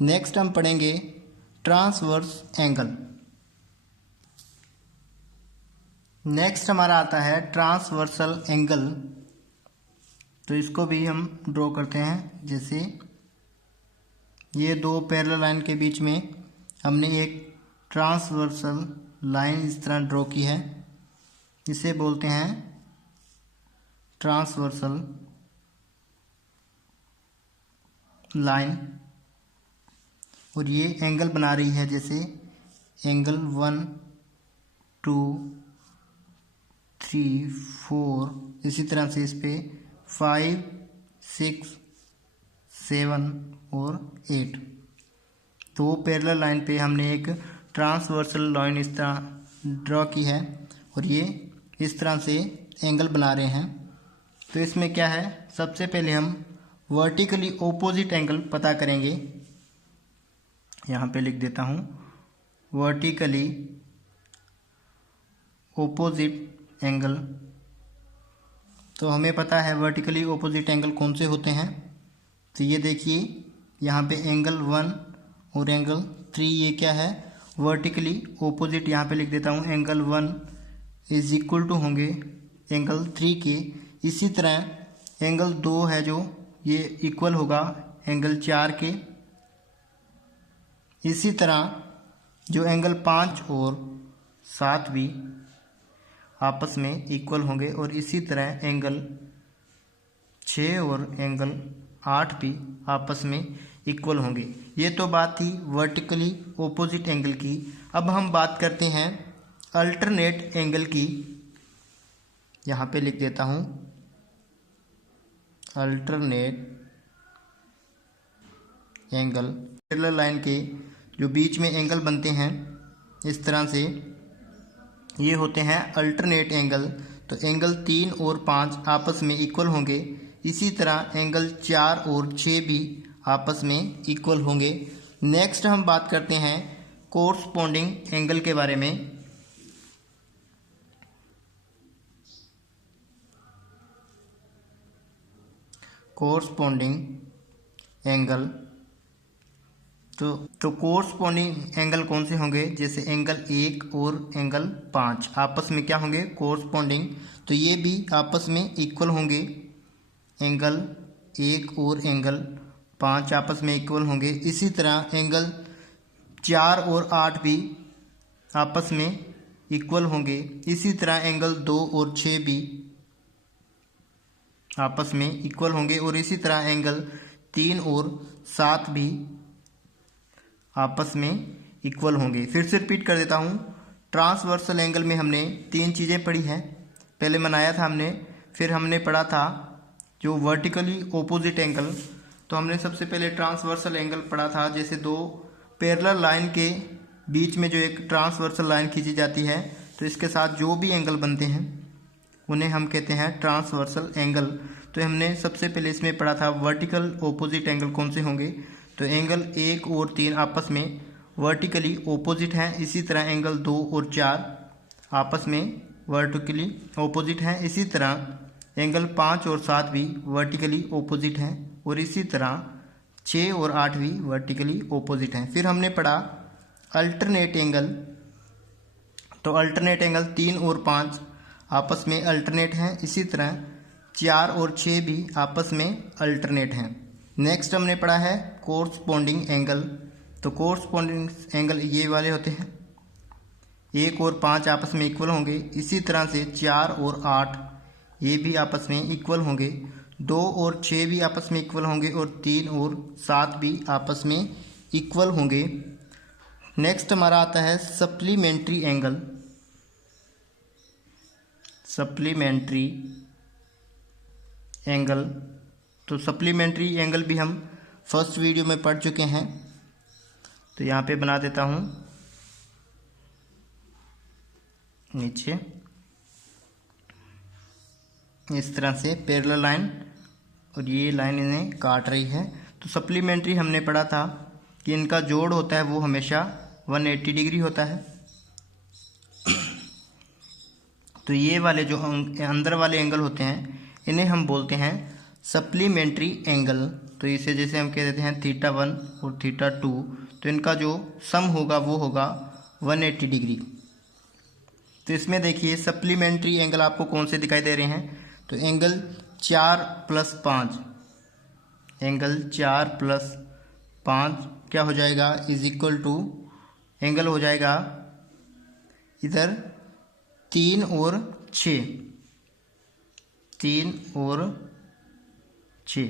नेक्स्ट हम पढ़ेंगे ट्रांसवर्स एंगल। नेक्स्ट हमारा आता है ट्रांसवर्सल एंगल। तो इसको भी हम ड्रॉ करते हैं। जैसे ये दो पैरेलल लाइन के बीच में हमने एक ट्रांसवर्सल लाइन इस तरह ड्रॉ की है, इसे बोलते हैं ट्रांसवर्सल लाइन। और ये एंगल बना रही है, जैसे एंगल 1 2 3 4, इसी तरह से इस पे 5 6 7 और 8। तो पैरेलल लाइन पे हमने एक ट्रांसवर्सल लाइन इस तरह ड्रॉ की है, और ये इस तरह से एंगल बना रहे हैं। तो इसमें क्या है, सबसे पहले हम वर्टिकली ओपोजिट एंगल पता करेंगे। यहाँ पे लिख देता हूँ वर्टिकली ओपोजिट एंगल। तो हमें पता है वर्टिकली ओपोजिट एंगल कौन से होते हैं। तो ये देखिए यहाँ पे एंगल 1 और एंगल 3 ये क्या है, वर्टिकली ओपोजिट। यहाँ पे लिख देता हूँ एंगल 1 इज इक्वल टू होंगे एंगल 3 के। इसी तरह एंगल 2 है जो ये इक्वल होगा एंगल 4 के। इसी तरह जो एंगल 5 और 7 भी आपस में इक्वल होंगे और इसी तरह एंगल 6 और एंगल 8 भी आपस में इक्वल होंगे। ये तो बात थी वर्टिकली ओपोजिट एंगल की। अब हम बात करते हैं अल्टरनेट एंगल की। यहाँ पे लिख देता हूँ अल्टरनेट एंगल। पैरेलल लाइन के जो बीच में एंगल बनते हैं इस तरह से, ये होते हैं अल्टरनेट एंगल। तो एंगल 3 और 5 आपस में इक्वल होंगे। इसी तरह एंगल 4 और 6 भी आपस में इक्वल होंगे। नेक्स्ट हम बात करते हैं कोरस्पॉन्डिंग एंगल के बारे में। कोरस्पॉन्डिंग एंगल तो कोरस्पॉन्डिंग एंगल कौन से होंगे, जैसे एंगल 1 और एंगल 5 आपस में क्या होंगे, कोरस्पॉन्डिंग। तो ये भी आपस में इक्वल होंगे। एंगल 1 और एंगल 5 आपस में इक्वल होंगे। इसी तरह एंगल 4 और 8 भी आपस में इक्वल होंगे। इसी तरह एंगल 2 और 6 भी आपस में इक्वल होंगे। और इसी तरह एंगल 3 और 7 भी आपस में इक्वल होंगे। फिर से रिपीट कर देता हूँ। ट्रांसवर्सल एंगल में हमने 3 चीज़ें पढ़ी हैं। पहले बनाया था हमने, फिर हमने पढ़ा था जो वर्टिकली ओपोजिट एंगल। तो हमने सबसे पहले ट्रांसवर्सल एंगल पढ़ा था, जैसे 2 पैरेलल लाइन के बीच में जो एक ट्रांसवर्सल लाइन खींची जाती है, तो इसके साथ जो भी एंगल बनते हैं उन्हें हम कहते हैं ट्रांसवर्सल एंगल। तो हमने सबसे पहले इसमें पढ़ा था वर्टिकल ओपोजिट एंगल कौन से होंगे। तो एंगल 1 और 3 आपस में वर्टिकली ओपोजिट हैं। इसी तरह एंगल 2 और 4 आपस में वर्टिकली ओपोजिट हैं। इसी तरह एंगल 5 और 7 भी वर्टिकली ओपोजिट हैं। और इसी तरह 6 और 8 भी वर्टिकली ओपोजिट हैं। फिर हमने पढ़ा अल्टरनेट एंगल। तो अल्टरनेट एंगल 3 और 5 आपस में अल्टरनेट हैं। इसी तरह 4 और 6 भी आपस में अल्टरनेट हैं। नेक्स्ट हमने पढ़ा है कोरस्पॉन्डिंग एंगल। तो कोरस्पॉन्डिंग एंगल ये वाले होते हैं, 1 और 5 आपस में इक्वल होंगे। इसी तरह से 4 और 8 ये भी आपस में इक्वल होंगे। 2 और 6 भी आपस में इक्वल होंगे और 3 और 7 भी आपस में इक्वल होंगे। नेक्स्ट हमारा आता है सप्लीमेंट्री एंगल। सप्लीमेंट्री एंगल, तो सप्लीमेंट्री एंगल भी हम फर्स्ट वीडियो में पढ़ चुके हैं। तो यहाँ पे बना देता हूँ नीचे इस तरह से पैरेलल लाइन, और ये लाइन इन्हें काट रही है। तो सप्लीमेंट्री हमने पढ़ा था कि इनका जोड़ होता है वो हमेशा 180 डिग्री होता है। तो ये वाले जो अंदर वाले एंगल होते हैं इन्हें हम बोलते हैं सप्लीमेंट्री एंगल। तो इसे जैसे हम कह देते हैं θ1 और θ2, तो इनका जो सम होगा वो होगा 180 डिग्री। तो इसमें देखिए सप्लीमेंट्री एंगल आपको कौन से दिखाई दे रहे हैं। तो एंगल 4 + 5, एंगल 4 + 5 क्या हो जाएगा, इज इक्वल टू एंगल हो जाएगा इधर 3 और 6, 3 और 6।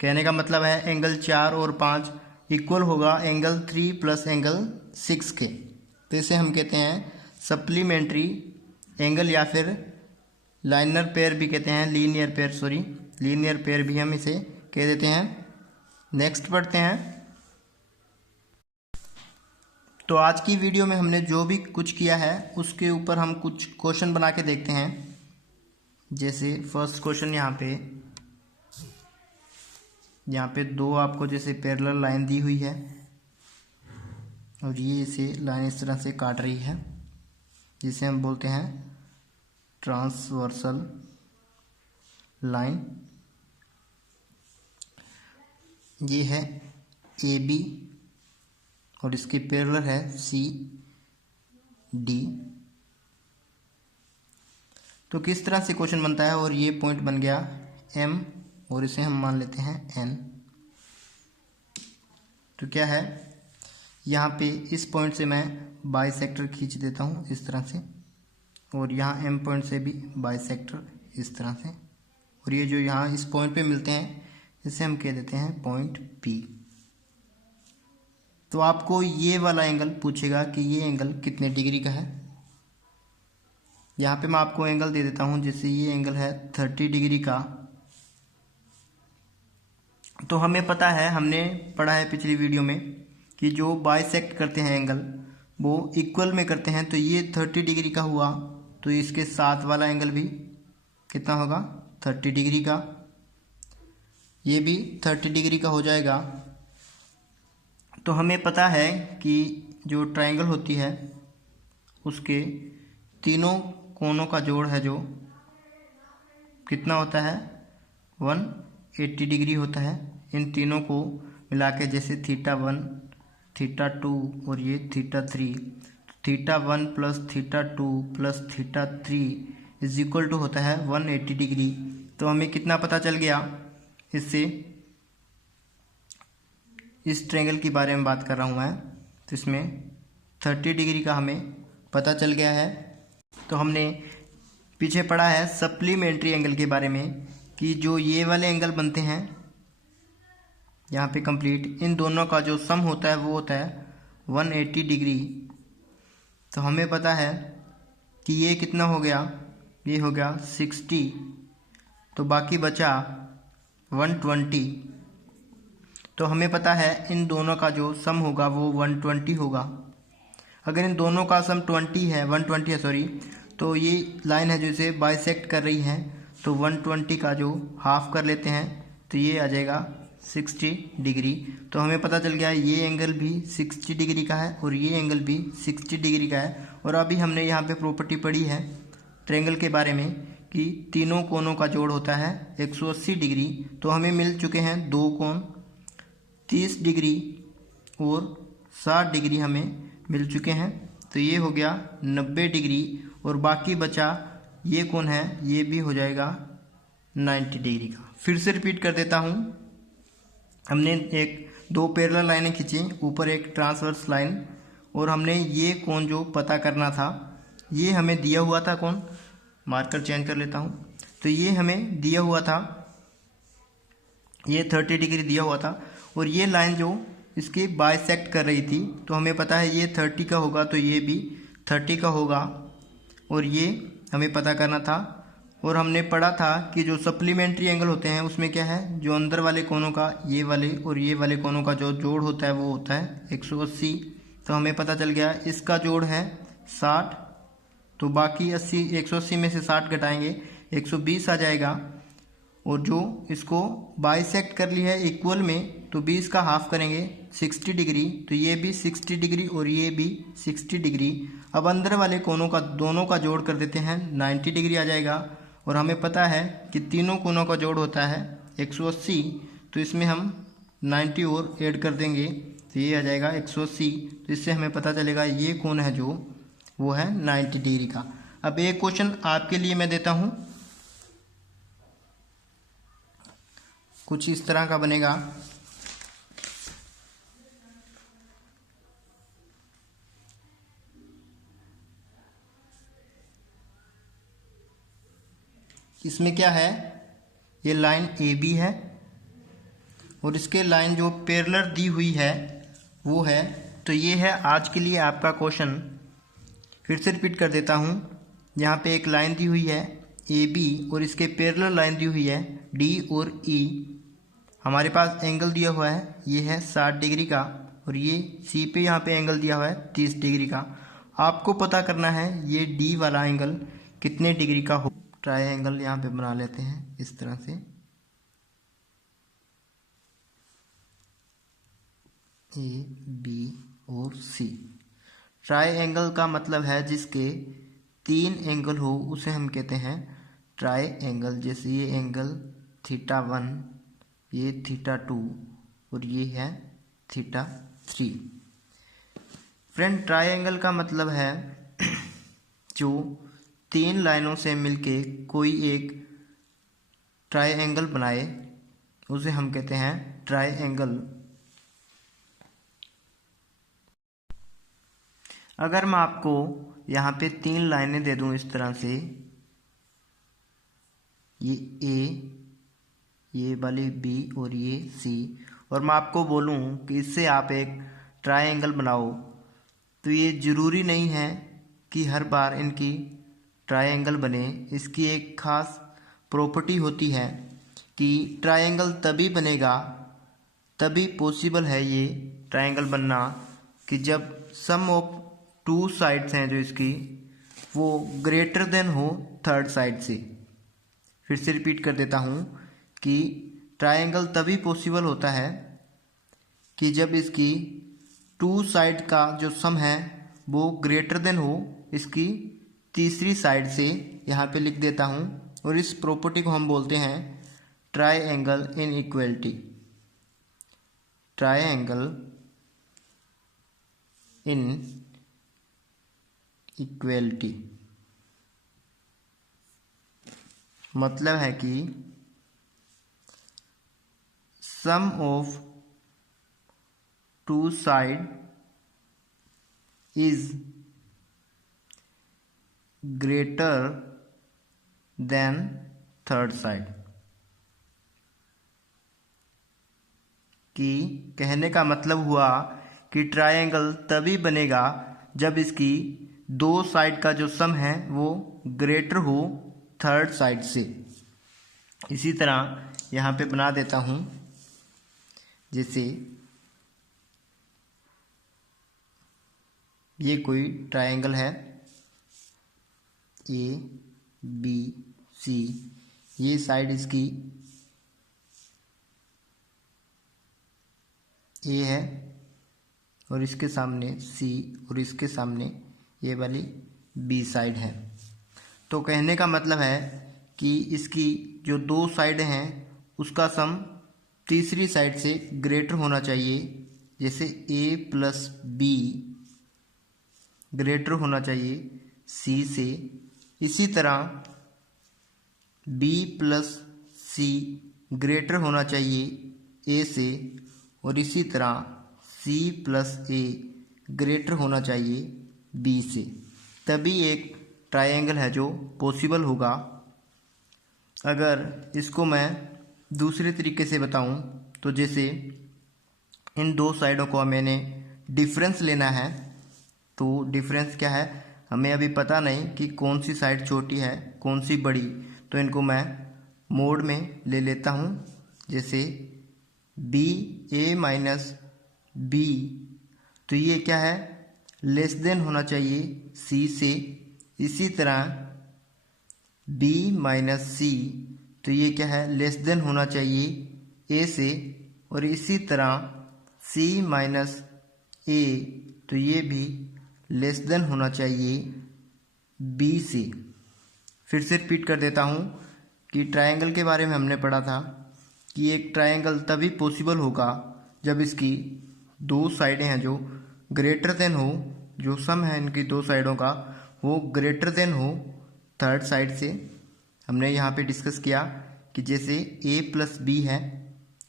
कहने का मतलब है एंगल 4 और 5 इक्वल होगा एंगल 3 + एंगल 6 के। तो इसे हम कहते हैं सप्लीमेंट्री एंगल, या फिर लाइनर पेयर भी कहते हैं, लीनियर पेयर, लीनियर पेयर भी हम इसे कह देते हैं। नेक्स्ट पढ़ते हैं। तो आज की वीडियो में हमने जो भी कुछ किया है उसके ऊपर हम कुछ क्वेश्चन बना के देखते हैं। जैसे फर्स्ट क्वेश्चन यहाँ पे दो आपको जैसे पैरेलल लाइन दी हुई है और ये इसे लाइन इस तरह से काट रही है, जिसे हम बोलते हैं ट्रांसवर्सल लाइन। ये है ए बी और इसके पैरेलल है सी डी। तो किस तरह से क्वेश्चन बनता है, और ये पॉइंट बन गया एम और इसे हम मान लेते हैं एन। तो क्या है, यहाँ पे इस पॉइंट से मैं बाइसेक्टर खींच देता हूँ इस तरह से, और यहाँ एम पॉइंट से भी बाइसेक्टर इस तरह से, और ये जो यहाँ इस पॉइंट पे मिलते हैं इसे हम कह देते हैं पॉइंट पी। तो आपको ये वाला एंगल पूछेगा कि ये एंगल कितने डिग्री का है। यहाँ पे मैं आपको एंगल दे देता हूँ, जैसे ये एंगल है 30 डिग्री का। तो हमें पता है, हमने पढ़ा है पिछली वीडियो में कि जो बाइसेक्ट करते हैं एंगल वो इक्वल में करते हैं। तो ये 30 डिग्री का हुआ, तो इसके साथ वाला एंगल भी कितना होगा, 30 डिग्री का। ये भी 30 डिग्री का हो जाएगा। तो हमें पता है कि जो ट्रायंगल होती है उसके तीनों कोनों का जोड़ है जो कितना होता है, 180 डिग्री होता है। इन तीनों को मिला के जैसे θ1, θ2 और ये θ3, θ1 plus θ2 plus θ3 is equal to होता है 180 डिग्री। तो हमें कितना पता चल गया इससे, इस ट्रायंगल के बारे में बात कर रहा हूँ मैं, तो इसमें 30 डिग्री का हमें पता चल गया है। तो हमने पीछे पढ़ा है सप्लीमेंट्री एंगल के बारे में कि जो ये वाले एंगल बनते हैं यहाँ पे कंप्लीट, इन दोनों का जो सम होता है वो होता है 180 डिग्री। तो हमें पता है कि ये कितना हो गया, ये हो गया 60, तो बाकी बचा 120। तो हमें पता है इन दोनों का जो सम होगा वो 120 होगा। अगर इन दोनों का सम 120 है सॉरी, तो ये लाइन है जो इसे बाइसेक्ट कर रही है, तो 120 का जो हाफ कर लेते हैं तो ये आ जाएगा 60 डिग्री। तो हमें पता चल गया ये एंगल भी 60 डिग्री का है और ये एंगल भी 60 डिग्री का है। और अभी हमने यहाँ पे प्रॉपर्टी पढ़ी है ट्रायंगल के बारे में कि तीनों कोनों का जोड़ होता है 180 डिग्री। तो हमें मिल चुके हैं दो कोण, 30 डिग्री और 60 डिग्री हमें मिल चुके हैं। तो ये हो गया 90 डिग्री और बाकी बचा ये कोण है, ये भी हो जाएगा 90 डिग्री का। फिर से रिपीट कर देता हूँ, हमने दो पैरेलल लाइनें खींची, ऊपर एक ट्रांसवर्स लाइन, और हमने ये कोण जो पता करना था ये हमें दिया हुआ था कोण, मार्कर चेंज कर लेता हूँ। तो ये हमें दिया हुआ था, ये 30 डिग्री दिया हुआ था, और ये लाइन जो इसकी बाइसेक्ट कर रही थी, तो हमें पता है ये 30 का होगा तो ये भी 30 का होगा, और ये हमें पता करना था। और हमने पढ़ा था कि जो सप्लीमेंट्री एंगल होते हैं उसमें क्या है, जो अंदर वाले कोनों का ये वाले और ये वाले कोनों का जो जोड़ होता है वो होता है 180। तो हमें पता चल गया इसका जोड़ है 60, तो बाकी 180 में से 60 घटाएंगे 120 आ जाएगा। और जो इसको बाइसेक्ट कर ली है इक्वल में, तो 20 का हाफ करेंगे 60 डिग्री, तो ये भी 60 डिग्री और ये भी 60 डिग्री। अब अंदर वाले कोनों का दोनों का जोड़ कर देते हैं 90 डिग्री आ जाएगा। और हमें पता है कि तीनों कोनों का जोड़ होता है 180, तो इसमें हम 90 और ऐड कर देंगे तो ये आ जाएगा 180। तो इससे हमें पता चलेगा ये कोण है जो वो है 90 डिग्री का। अब एक क्वेश्चन आपके लिए मैं देता हूँ, कुछ इस तरह का बनेगा। इसमें क्या है, ये लाइन ए बी है और इसके लाइन जो पैरेलल दी हुई है वो है। तो ये है आज के लिए आपका क्वेश्चन। फिर से रिपीट कर देता हूँ, यहाँ पे एक लाइन दी हुई है ए बी और इसके पैरेलल लाइन दी हुई है डी और ई। हमारे पास एंगल दिया हुआ है, ये है 60 डिग्री का, और ये सी पे यहाँ पे एंगल दिया हुआ है 30 डिग्री का। आपको पता करना है ये डी वाला एंगल कितने डिग्री का हो। ट्रायंगल यहाँ पे बना लेते हैं इस तरह से। ए, बी और सी। ट्रायंगल का मतलब है जिसके 3 एंगल हो उसे हम कहते हैं ट्रायंगल। जैसे ये एंगल θ1, ये θ2 और ये है θ3। फ्रेंड, ट्रायंगल का मतलब है जो 3 लाइनों से मिलके कोई एक ट्रायंगल बनाए उसे हम कहते हैं ट्रायंगल। अगर मैं आपको यहाँ पे 3 लाइनें दे दूँ इस तरह से, ये ए, ये वाली बी और ये सी, और मैं आपको बोलूँ कि इससे आप एक ट्रायंगल बनाओ, तो ये ज़रूरी नहीं है कि हर बार इनकी ट्रायंगल बने। इसकी एक ख़ास प्रॉपर्टी होती है कि ट्रायंगल तभी बनेगा, तभी पॉसिबल है ये ट्रायंगल बनना कि जब सम ऑफ 2 साइड्स हैं जो इसकी वो ग्रेटर देन हो थर्ड साइड से। फिर से रिपीट कर देता हूँ कि ट्रायंगल तभी पॉसिबल होता है कि जब इसकी 2 साइड का जो सम है वो ग्रेटर देन हो इसकी तीसरी साइड से। यहाँ पे लिख देता हूँ, और इस प्रॉपर्टी को हम बोलते हैं triangle inequality. Triangle inequality मतलब है कि sum of 2 side is greater than third side. कि कहने का मतलब हुआ कि ट्रायंगल तभी बनेगा जब इसकी 2 साइड का जो सम है वो ग्रेटर हो थर्ड साइड से। इसी तरह यहाँ पे बना देता हूँ, जैसे ये कोई ट्रायंगल है ए, बी, सी, ये साइड इसकी ए है और इसके सामने सी और इसके सामने ये वाली बी साइड है। तो कहने का मतलब है कि इसकी जो 2 साइड हैं उसका सम तीसरी साइड से ग्रेटर होना चाहिए। जैसे ए प्लस बी ग्रेटर होना चाहिए सी से, इसी तरह बी प्लस सी ग्रेटर होना चाहिए ए से, और इसी तरह सी प्लस ए ग्रेटर होना चाहिए बी से। तभी एक ट्रायंगल है जो पॉसिबल होगा। अगर इसको मैं दूसरे तरीके से बताऊं तो जैसे इन 2 साइडों को मैंने डिफरेंस लेना है, तो डिफरेंस क्या है हमें अभी पता नहीं कि कौन सी साइड छोटी है कौन सी बड़ी, तो इनको मैं मोड में ले लेता हूँ। जैसे बी ए माइनस बी, तो ये क्या है लेस देन होना चाहिए सी से। इसी तरह बी माइनस सी, तो ये क्या है लेस देन होना चाहिए ए से, और इसी तरह सी माइनस ए, तो ये भी लेस देन होना चाहिए बी से। फिर से रिपीट कर देता हूँ कि ट्रायंगल के बारे में हमने पढ़ा था कि एक ट्रायंगल तभी पॉसिबल होगा जब इसकी 2 साइडें हैं जो ग्रेटर देन हो, जो सम है इनकी 2 साइडों का वो ग्रेटर देन हो थर्ड साइड से। हमने यहाँ पे डिस्कस किया कि जैसे ए प्लस बी है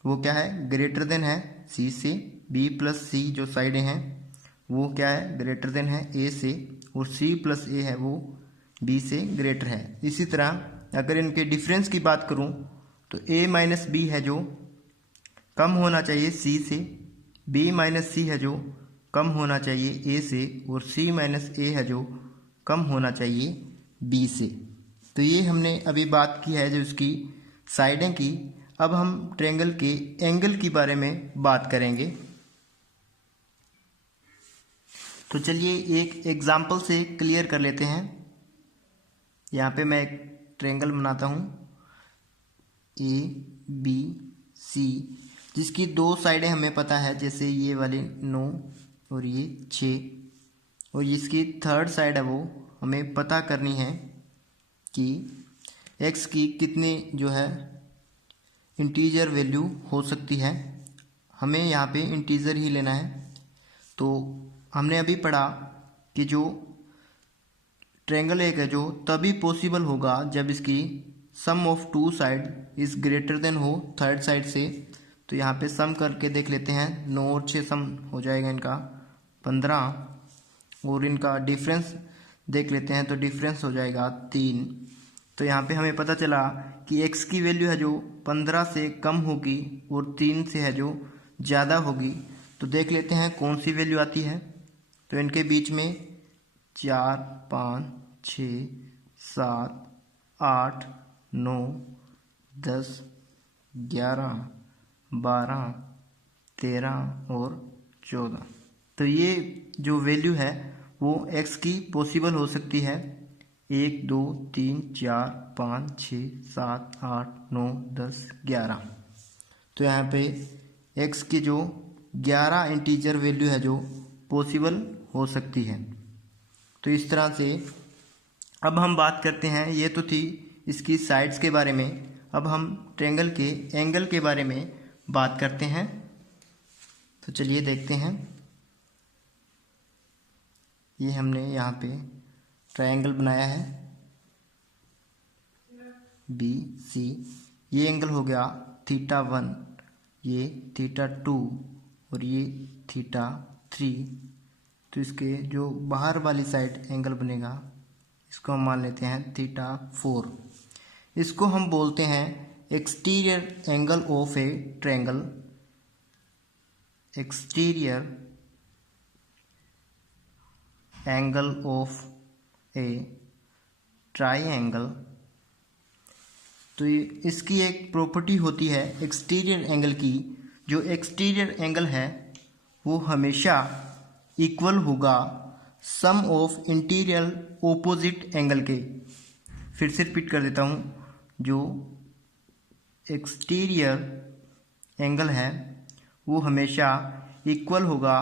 वो क्या है ग्रेटर देन है सी से, बी प्लस सी जो साइडें हैं वो क्या है ग्रेटर देन है ए से, और सी प्लस ए है वो बी से ग्रेटर है। इसी तरह अगर इनके डिफरेंस की बात करूं तो ए माइनस बी है जो कम होना चाहिए सी से, बी माइनस सी है जो कम होना चाहिए ए से, और सी माइनस ए है जो कम होना चाहिए बी से। तो ये हमने अभी बात की है जो इसकी साइडें की। अब हम ट्रायंगल के एंगल के बारे में बात करेंगे। तो चलिए एक एग्जाम्पल से क्लियर कर लेते हैं। यहाँ पे मैं एक ट्रायंगल बनाता हूँ ए बी सी, जिसकी दो साइडें हमें पता है, जैसे ये वाली 9 और ये 6, और जिसकी थर्ड साइड है वो हमें पता करनी है कि x की कितनी जो है इंटीजर वैल्यू हो सकती है। हमें यहाँ पे इंटीजर ही लेना है। तो हमने अभी पढ़ा कि जो ट्रायंगल एक है जो तभी पॉसिबल होगा जब इसकी sum of two side is greater than हो थर्ड साइड से। तो यहाँ पे सम करके देख लेते हैं। 9 और 6 सम हो जाएगा इनका 15, और इनका डिफरेंस देख लेते हैं तो डिफरेंस हो जाएगा 3। तो यहाँ पे हमें पता चला कि x की वैल्यू है जो 15 से कम होगी और 3 से है जो ज़्यादा होगी। तो देख लेते हैं कौन सी वैल्यू आती है। तो इनके बीच में 4, 5, 6, 7, 8, 9, 10, 11, 12, 13 और 14। तो ये जो वैल्यू है वो x की पॉसिबल हो सकती है। 1, 2, 3, 4, 5, 6, 7, 8, 9, 10, 11। तो यहाँ पे x की जो 11 इंटीजर वैल्यू है जो पॉसिबल हो सकती है। तो इस तरह से अब हम बात करते हैं, ये तो थी इसकी साइड्स के बारे में। अब हम ट्रायंगल के एंगल के बारे में बात करते हैं। तो चलिए देखते हैं। ये हमने यहाँ पे ट्रायंगल बनाया है बी सी। ये एंगल हो गया θ1, ये θ2 और ये θ3। तो इसके जो बाहर वाली साइड एंगल बनेगा इसको हम मान लेते हैं θ4। इसको हम बोलते हैं exterior angle of A triangle. Exterior angle of A triangle. तो इसकी एक प्रॉपर्टी होती है एक्सटीरियर एंगल की। जो एक्सटीरियर एंगल है वो हमेशा इक्वल होगा सम ऑफ इंटीरियर ओपोजिट एंगल के। फिर से रिपीट कर देता हूँ। जो एक्सटीरियर एंगल है वो हमेशा इक्वल होगा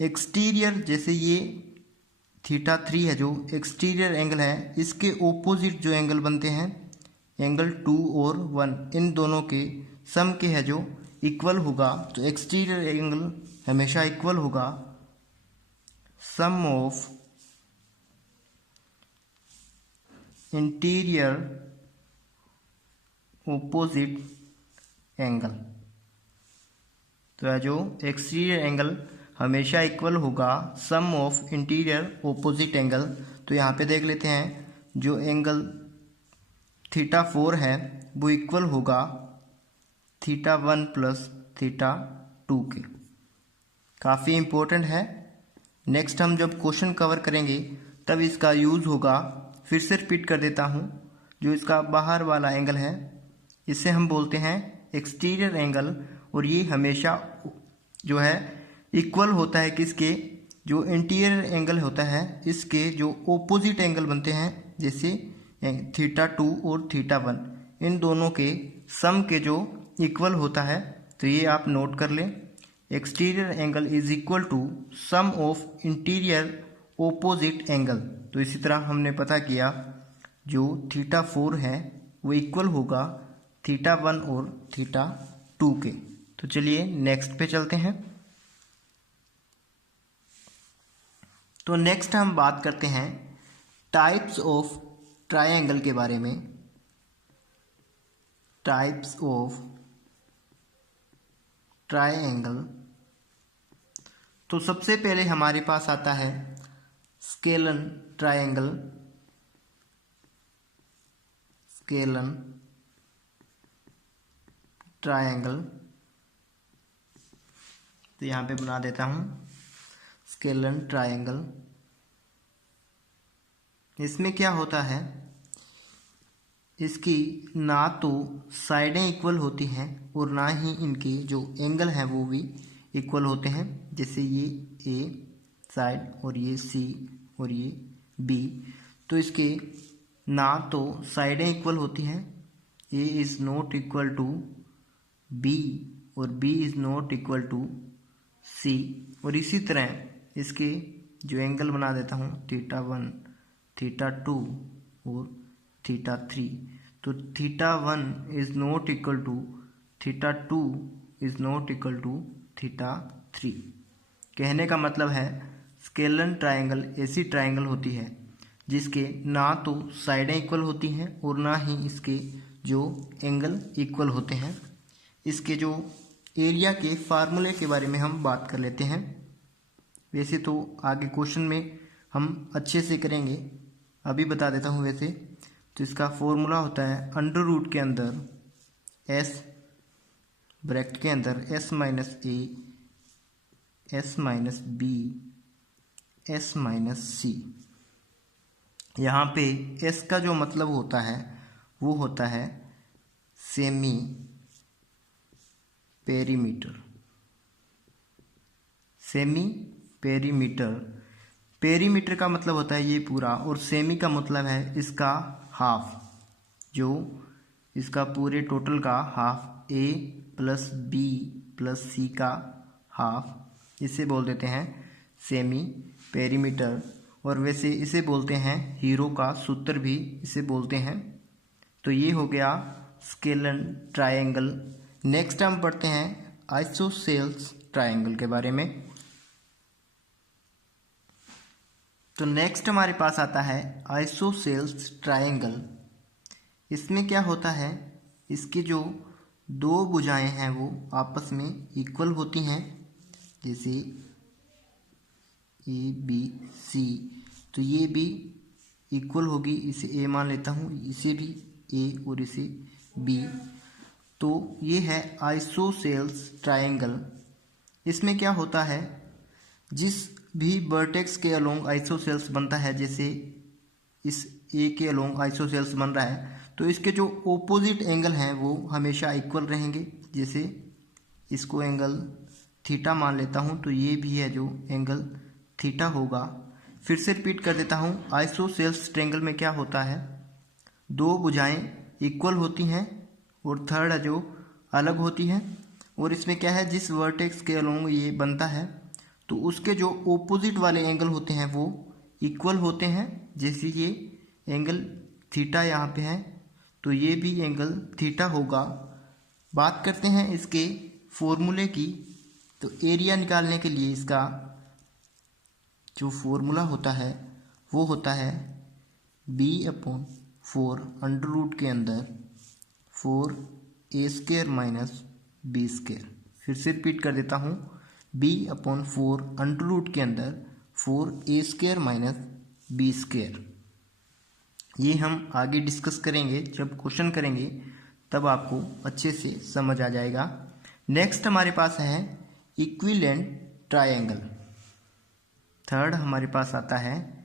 एक्सटीरियर, जैसे ये θ3 है जो एक्सटीरियर एंगल है, इसके ओपोजिट जो एंगल बनते हैं एंगल 2 और 1, इन दोनों के सम के है जो इक्वल होगा। तो एक्सटीरियर एंगल हमेशा इक्वल होगा सम ऑफ इंटीरियर ओपोजिट एंगल। तो जो एक्सटीरियर एंगल हमेशा इक्वल होगा सम ऑफ इंटीरियर ओपोजिट एंगल। तो यहाँ पे देख लेते हैं जो एंगल θ4 है वो इक्वल होगा θ1 प्लस θ2 के। काफ़ी इम्पोर्टेंट है। नेक्स्ट हम जब क्वेश्चन कवर करेंगे तब इसका यूज़ होगा। फिर से रिपीट कर देता हूँ। जो इसका बाहर वाला एंगल है इसे हम बोलते हैं एक्सटीरियर एंगल, और ये हमेशा जो है इक्वल होता है किसके, जो इंटीरियर एंगल होता है इसके जो ओपोजिट एंगल बनते हैं, जैसे θ2 और θ1, इन दोनों के सम के जो इक्वल होता है। तो ये आप नोट कर लें। Exterior angle is equal to sum of interior opposite angle. तो इसी तरह हमने पता किया जो θ4 है वो इक्वल होगा θ1 और θ2 के। तो चलिए नेक्स्ट पे चलते हैं। तो नेक्स्ट हम बात करते हैं टाइप्स ऑफ ट्रायंगल के बारे में। Types of triangle. तो सबसे पहले हमारे पास आता है स्केलन ट्रायंगल। Scalene triangle. तो यहाँ पे बना देता हूँ स्केलन ट्रायंगल। इसमें क्या होता है, इसकी ना तो साइडें इक्वल होती हैं और ना ही इनके जो एंगल हैं वो भी इक्वल होते हैं। जैसे ये ए साइड और ये सी और ये बी। तो इसके ना तो साइडें इक्वल होती हैं, A is not equal to B और B is not equal to C. और इसी तरह इसके जो एंगल बना देता हूँ θ1, θ2 और θ3। तो θ1 is not equal to θ2 is not equal to θ3। कहने का मतलब है स्केलन ट्रायंगल ऐसी ट्रायंगल होती है जिसके ना तो साइडें इक्वल होती हैं और ना ही इसके जो एंगल इक्वल होते हैं। इसके जो एरिया के फार्मूले के बारे में हम बात कर लेते हैं। वैसे तो आगे क्वेश्चन में हम अच्छे से करेंगे, अभी बता देता हूँ। वैसे तो इसका फॉर्मूला होता है अंडर रूट के अंदर एस ब्रैकेट के अंदर S minus A S minus B S minus C. यहाँ पे एस का जो मतलब होता है वो होता है semi perimeter. Semi perimeter, perimeter का मतलब होता है ये पूरा, और सेमी का मतलब है इसका हाफ, जो इसका पूरे टोटल का हाफ, ए प्लस बी प्लस सी का हाफ, इसे बोल देते हैं सेमी पेरीमीटर। और वैसे इसे बोलते हैं हीरो का सूत्र भी इसे बोलते हैं। तो ये हो गया स्केलन ट्रायंगल। नेक्स्ट हम पढ़ते हैं आइसोसेल्स ट्रायंगल के बारे में। तो नेक्स्ट हमारे पास आता है आइसोसेल्स ट्रायंगल। इसमें क्या होता है, इसकी जो दो भुजाएं हैं वो आपस में इक्वल होती हैं, जैसे ए बी सी। तो ये भी इक्वल होगी, इसे ए मान लेता हूँ, इसे भी ए और इसे बी। तो ये है आइसोसेल्स ट्रायंगल। इसमें क्या होता है, जिस भी वर्टेक्स के अलोंग आइसोसेल्स बनता है, जैसे इस ए के अलोंग आइसोसेल्स बन रहा है, तो इसके जो ओपोजिट एंगल हैं वो हमेशा इक्वल रहेंगे। जैसे इसको एंगल थीटा मान लेता हूँ, तो ये भी है जो एंगल थीटा होगा। फिर से रिपीट कर देता हूँ, आइसोसेल्स ट्रायंगल में क्या होता है, दो भुजाएं इक्वल होती हैं और थर्ड है जो अलग होती है। और इसमें क्या है, जिस वर्टेक्स के अलोंग ये बनता है तो उसके जो ओपोजिट वाले एंगल होते हैं वो इक्वल होते हैं। जैसे ये एंगल थीटा यहाँ पे है, तो ये भी एंगल थीटा होगा। बात करते हैं इसके फॉर्मूले की। तो एरिया निकालने के लिए इसका जो फॉर्मूला होता है वो होता है b/4 अंडर रूट के अंदर 4a² माइनस b²। फिर से रिपीट कर देता हूँ, b/4 अंडर रूट के अंदर 4a² माइनस b²। ये हम आगे डिस्कस करेंगे, जब क्वेश्चन करेंगे तब आपको अच्छे से समझ आ जाएगा। नेक्स्ट हमारे पास है इक्विलेंट ट्रायंगल। थर्ड हमारे पास आता है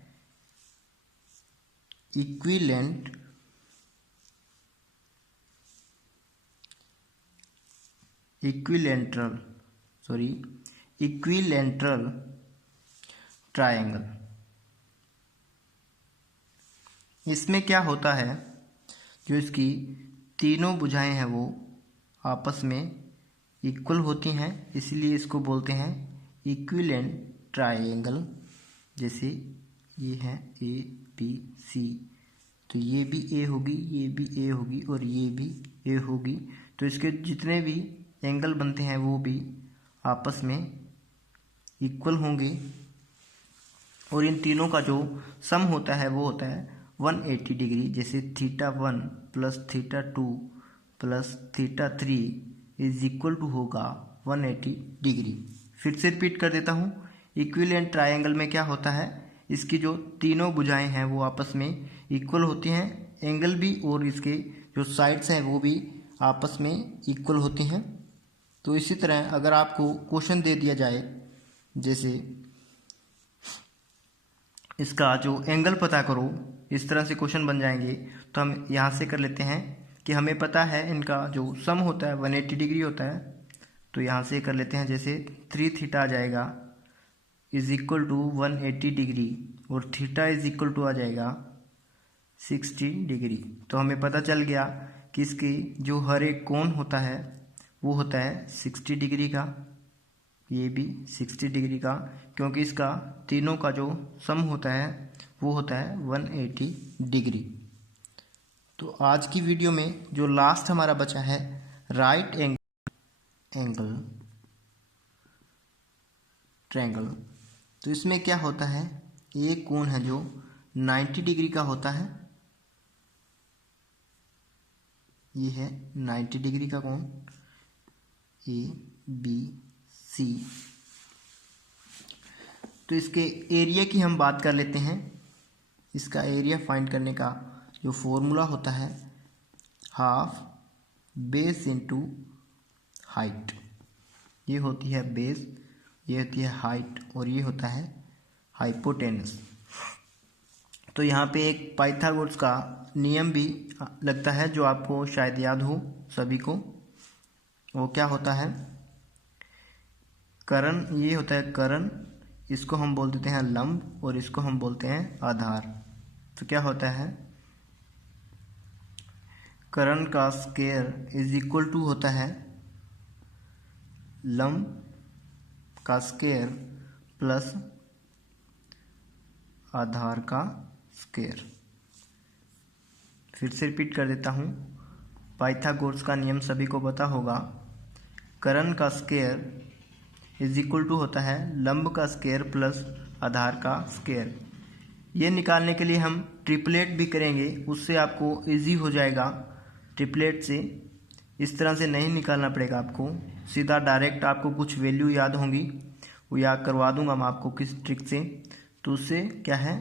इक्विलेंटरल ट्रायंगल। इसमें क्या होता है, जो इसकी तीनों भुजाएं हैं वो आपस में इक्वल होती हैं, इसलिए इसको बोलते हैं इक्विलेंट ट्रायंगल। जैसे ये है ए बी सी, तो ये भी ए होगी, ये भी ए होगी और ये भी ए होगी। तो इसके जितने भी एंगल बनते हैं वो भी आपस में इक्वल होंगे। और इन तीनों का जो सम होता है वो होता है 180 डिग्री। जैसे θ1 plus θ2 plus θ3 is equal to होगा 180 डिग्री। फिर से रिपीट कर देता हूँ, इक्विलेंट ट्रायंगल में क्या होता है, इसकी जो तीनों भुजाएं हैं वो आपस में इक्वल होती हैं, एंगल भी, और इसके जो साइड्स हैं वो भी आपस में इक्वल होती हैं। तो इसी तरह अगर आपको क्वेश्चन दे दिया जाए, जैसे इसका जो एंगल पता करो, इस तरह से क्वेश्चन बन जाएंगे। तो हम यहाँ से कर लेते हैं कि हमें पता है इनका जो सम होता है 180 डिग्री होता है। तो यहाँ से कर लेते हैं, जैसे 3θ आ जाएगा इज इक्वल टू 180 डिग्री, और थीटा इज इक्वल टू आ जाएगा 60 डिग्री। तो हमें पता चल गया कि इसकी जो हर एक कोण होता है वो होता है 60 डिग्री का, ये भी 60 डिग्री का, क्योंकि इसका तीनों का जो सम होता है वो होता है 180 डिग्री। तो आज की वीडियो में जो लास्ट हमारा बचा है राइट एंगल ट्रायंगल, तो इसमें क्या होता है, एक कोण है जो 90 डिग्री का होता है, ये है 90 डिग्री का कोण ABC। तो इसके एरिया की हम बात कर लेते हैं। इसका एरिया फाइंड करने का जो फॉर्मूला होता है हाफ बेस इनटू हाइट। ये होती है बेस, ये होती है हाइट और ये होता है हाइपोटेनस। तो यहाँ पे एक पाइथागोरस का नियम भी लगता है जो आपको शायद याद हो सभी को। वो क्या होता है, कर्ण, ये होता है कर्ण, इसको हम बोल देते हैं लंब और इसको हम बोलते हैं आधार। तो क्या होता है, कर्ण का स्क्वायर इज इक्वल टू होता है लंब का स्क्वायर प्लस आधार का स्क्वायर। फिर से रिपीट कर देता हूँ, पाइथागोरस का नियम सभी को पता होगा, कर्ण का स्क्वायर इज इक्वल टू होता है लंब का स्क्वायर प्लस आधार का स्क्वायर। ये निकालने के लिए हम ट्रिपलेट भी करेंगे, उससे आपको इजी हो जाएगा। ट्रिपलेट से इस तरह से नहीं निकालना पड़ेगा आपको, सीधा डायरेक्ट आपको कुछ वैल्यू याद होंगी, वो याद करवा दूंगा मैं आपको किस ट्रिक से। तो उससे क्या है,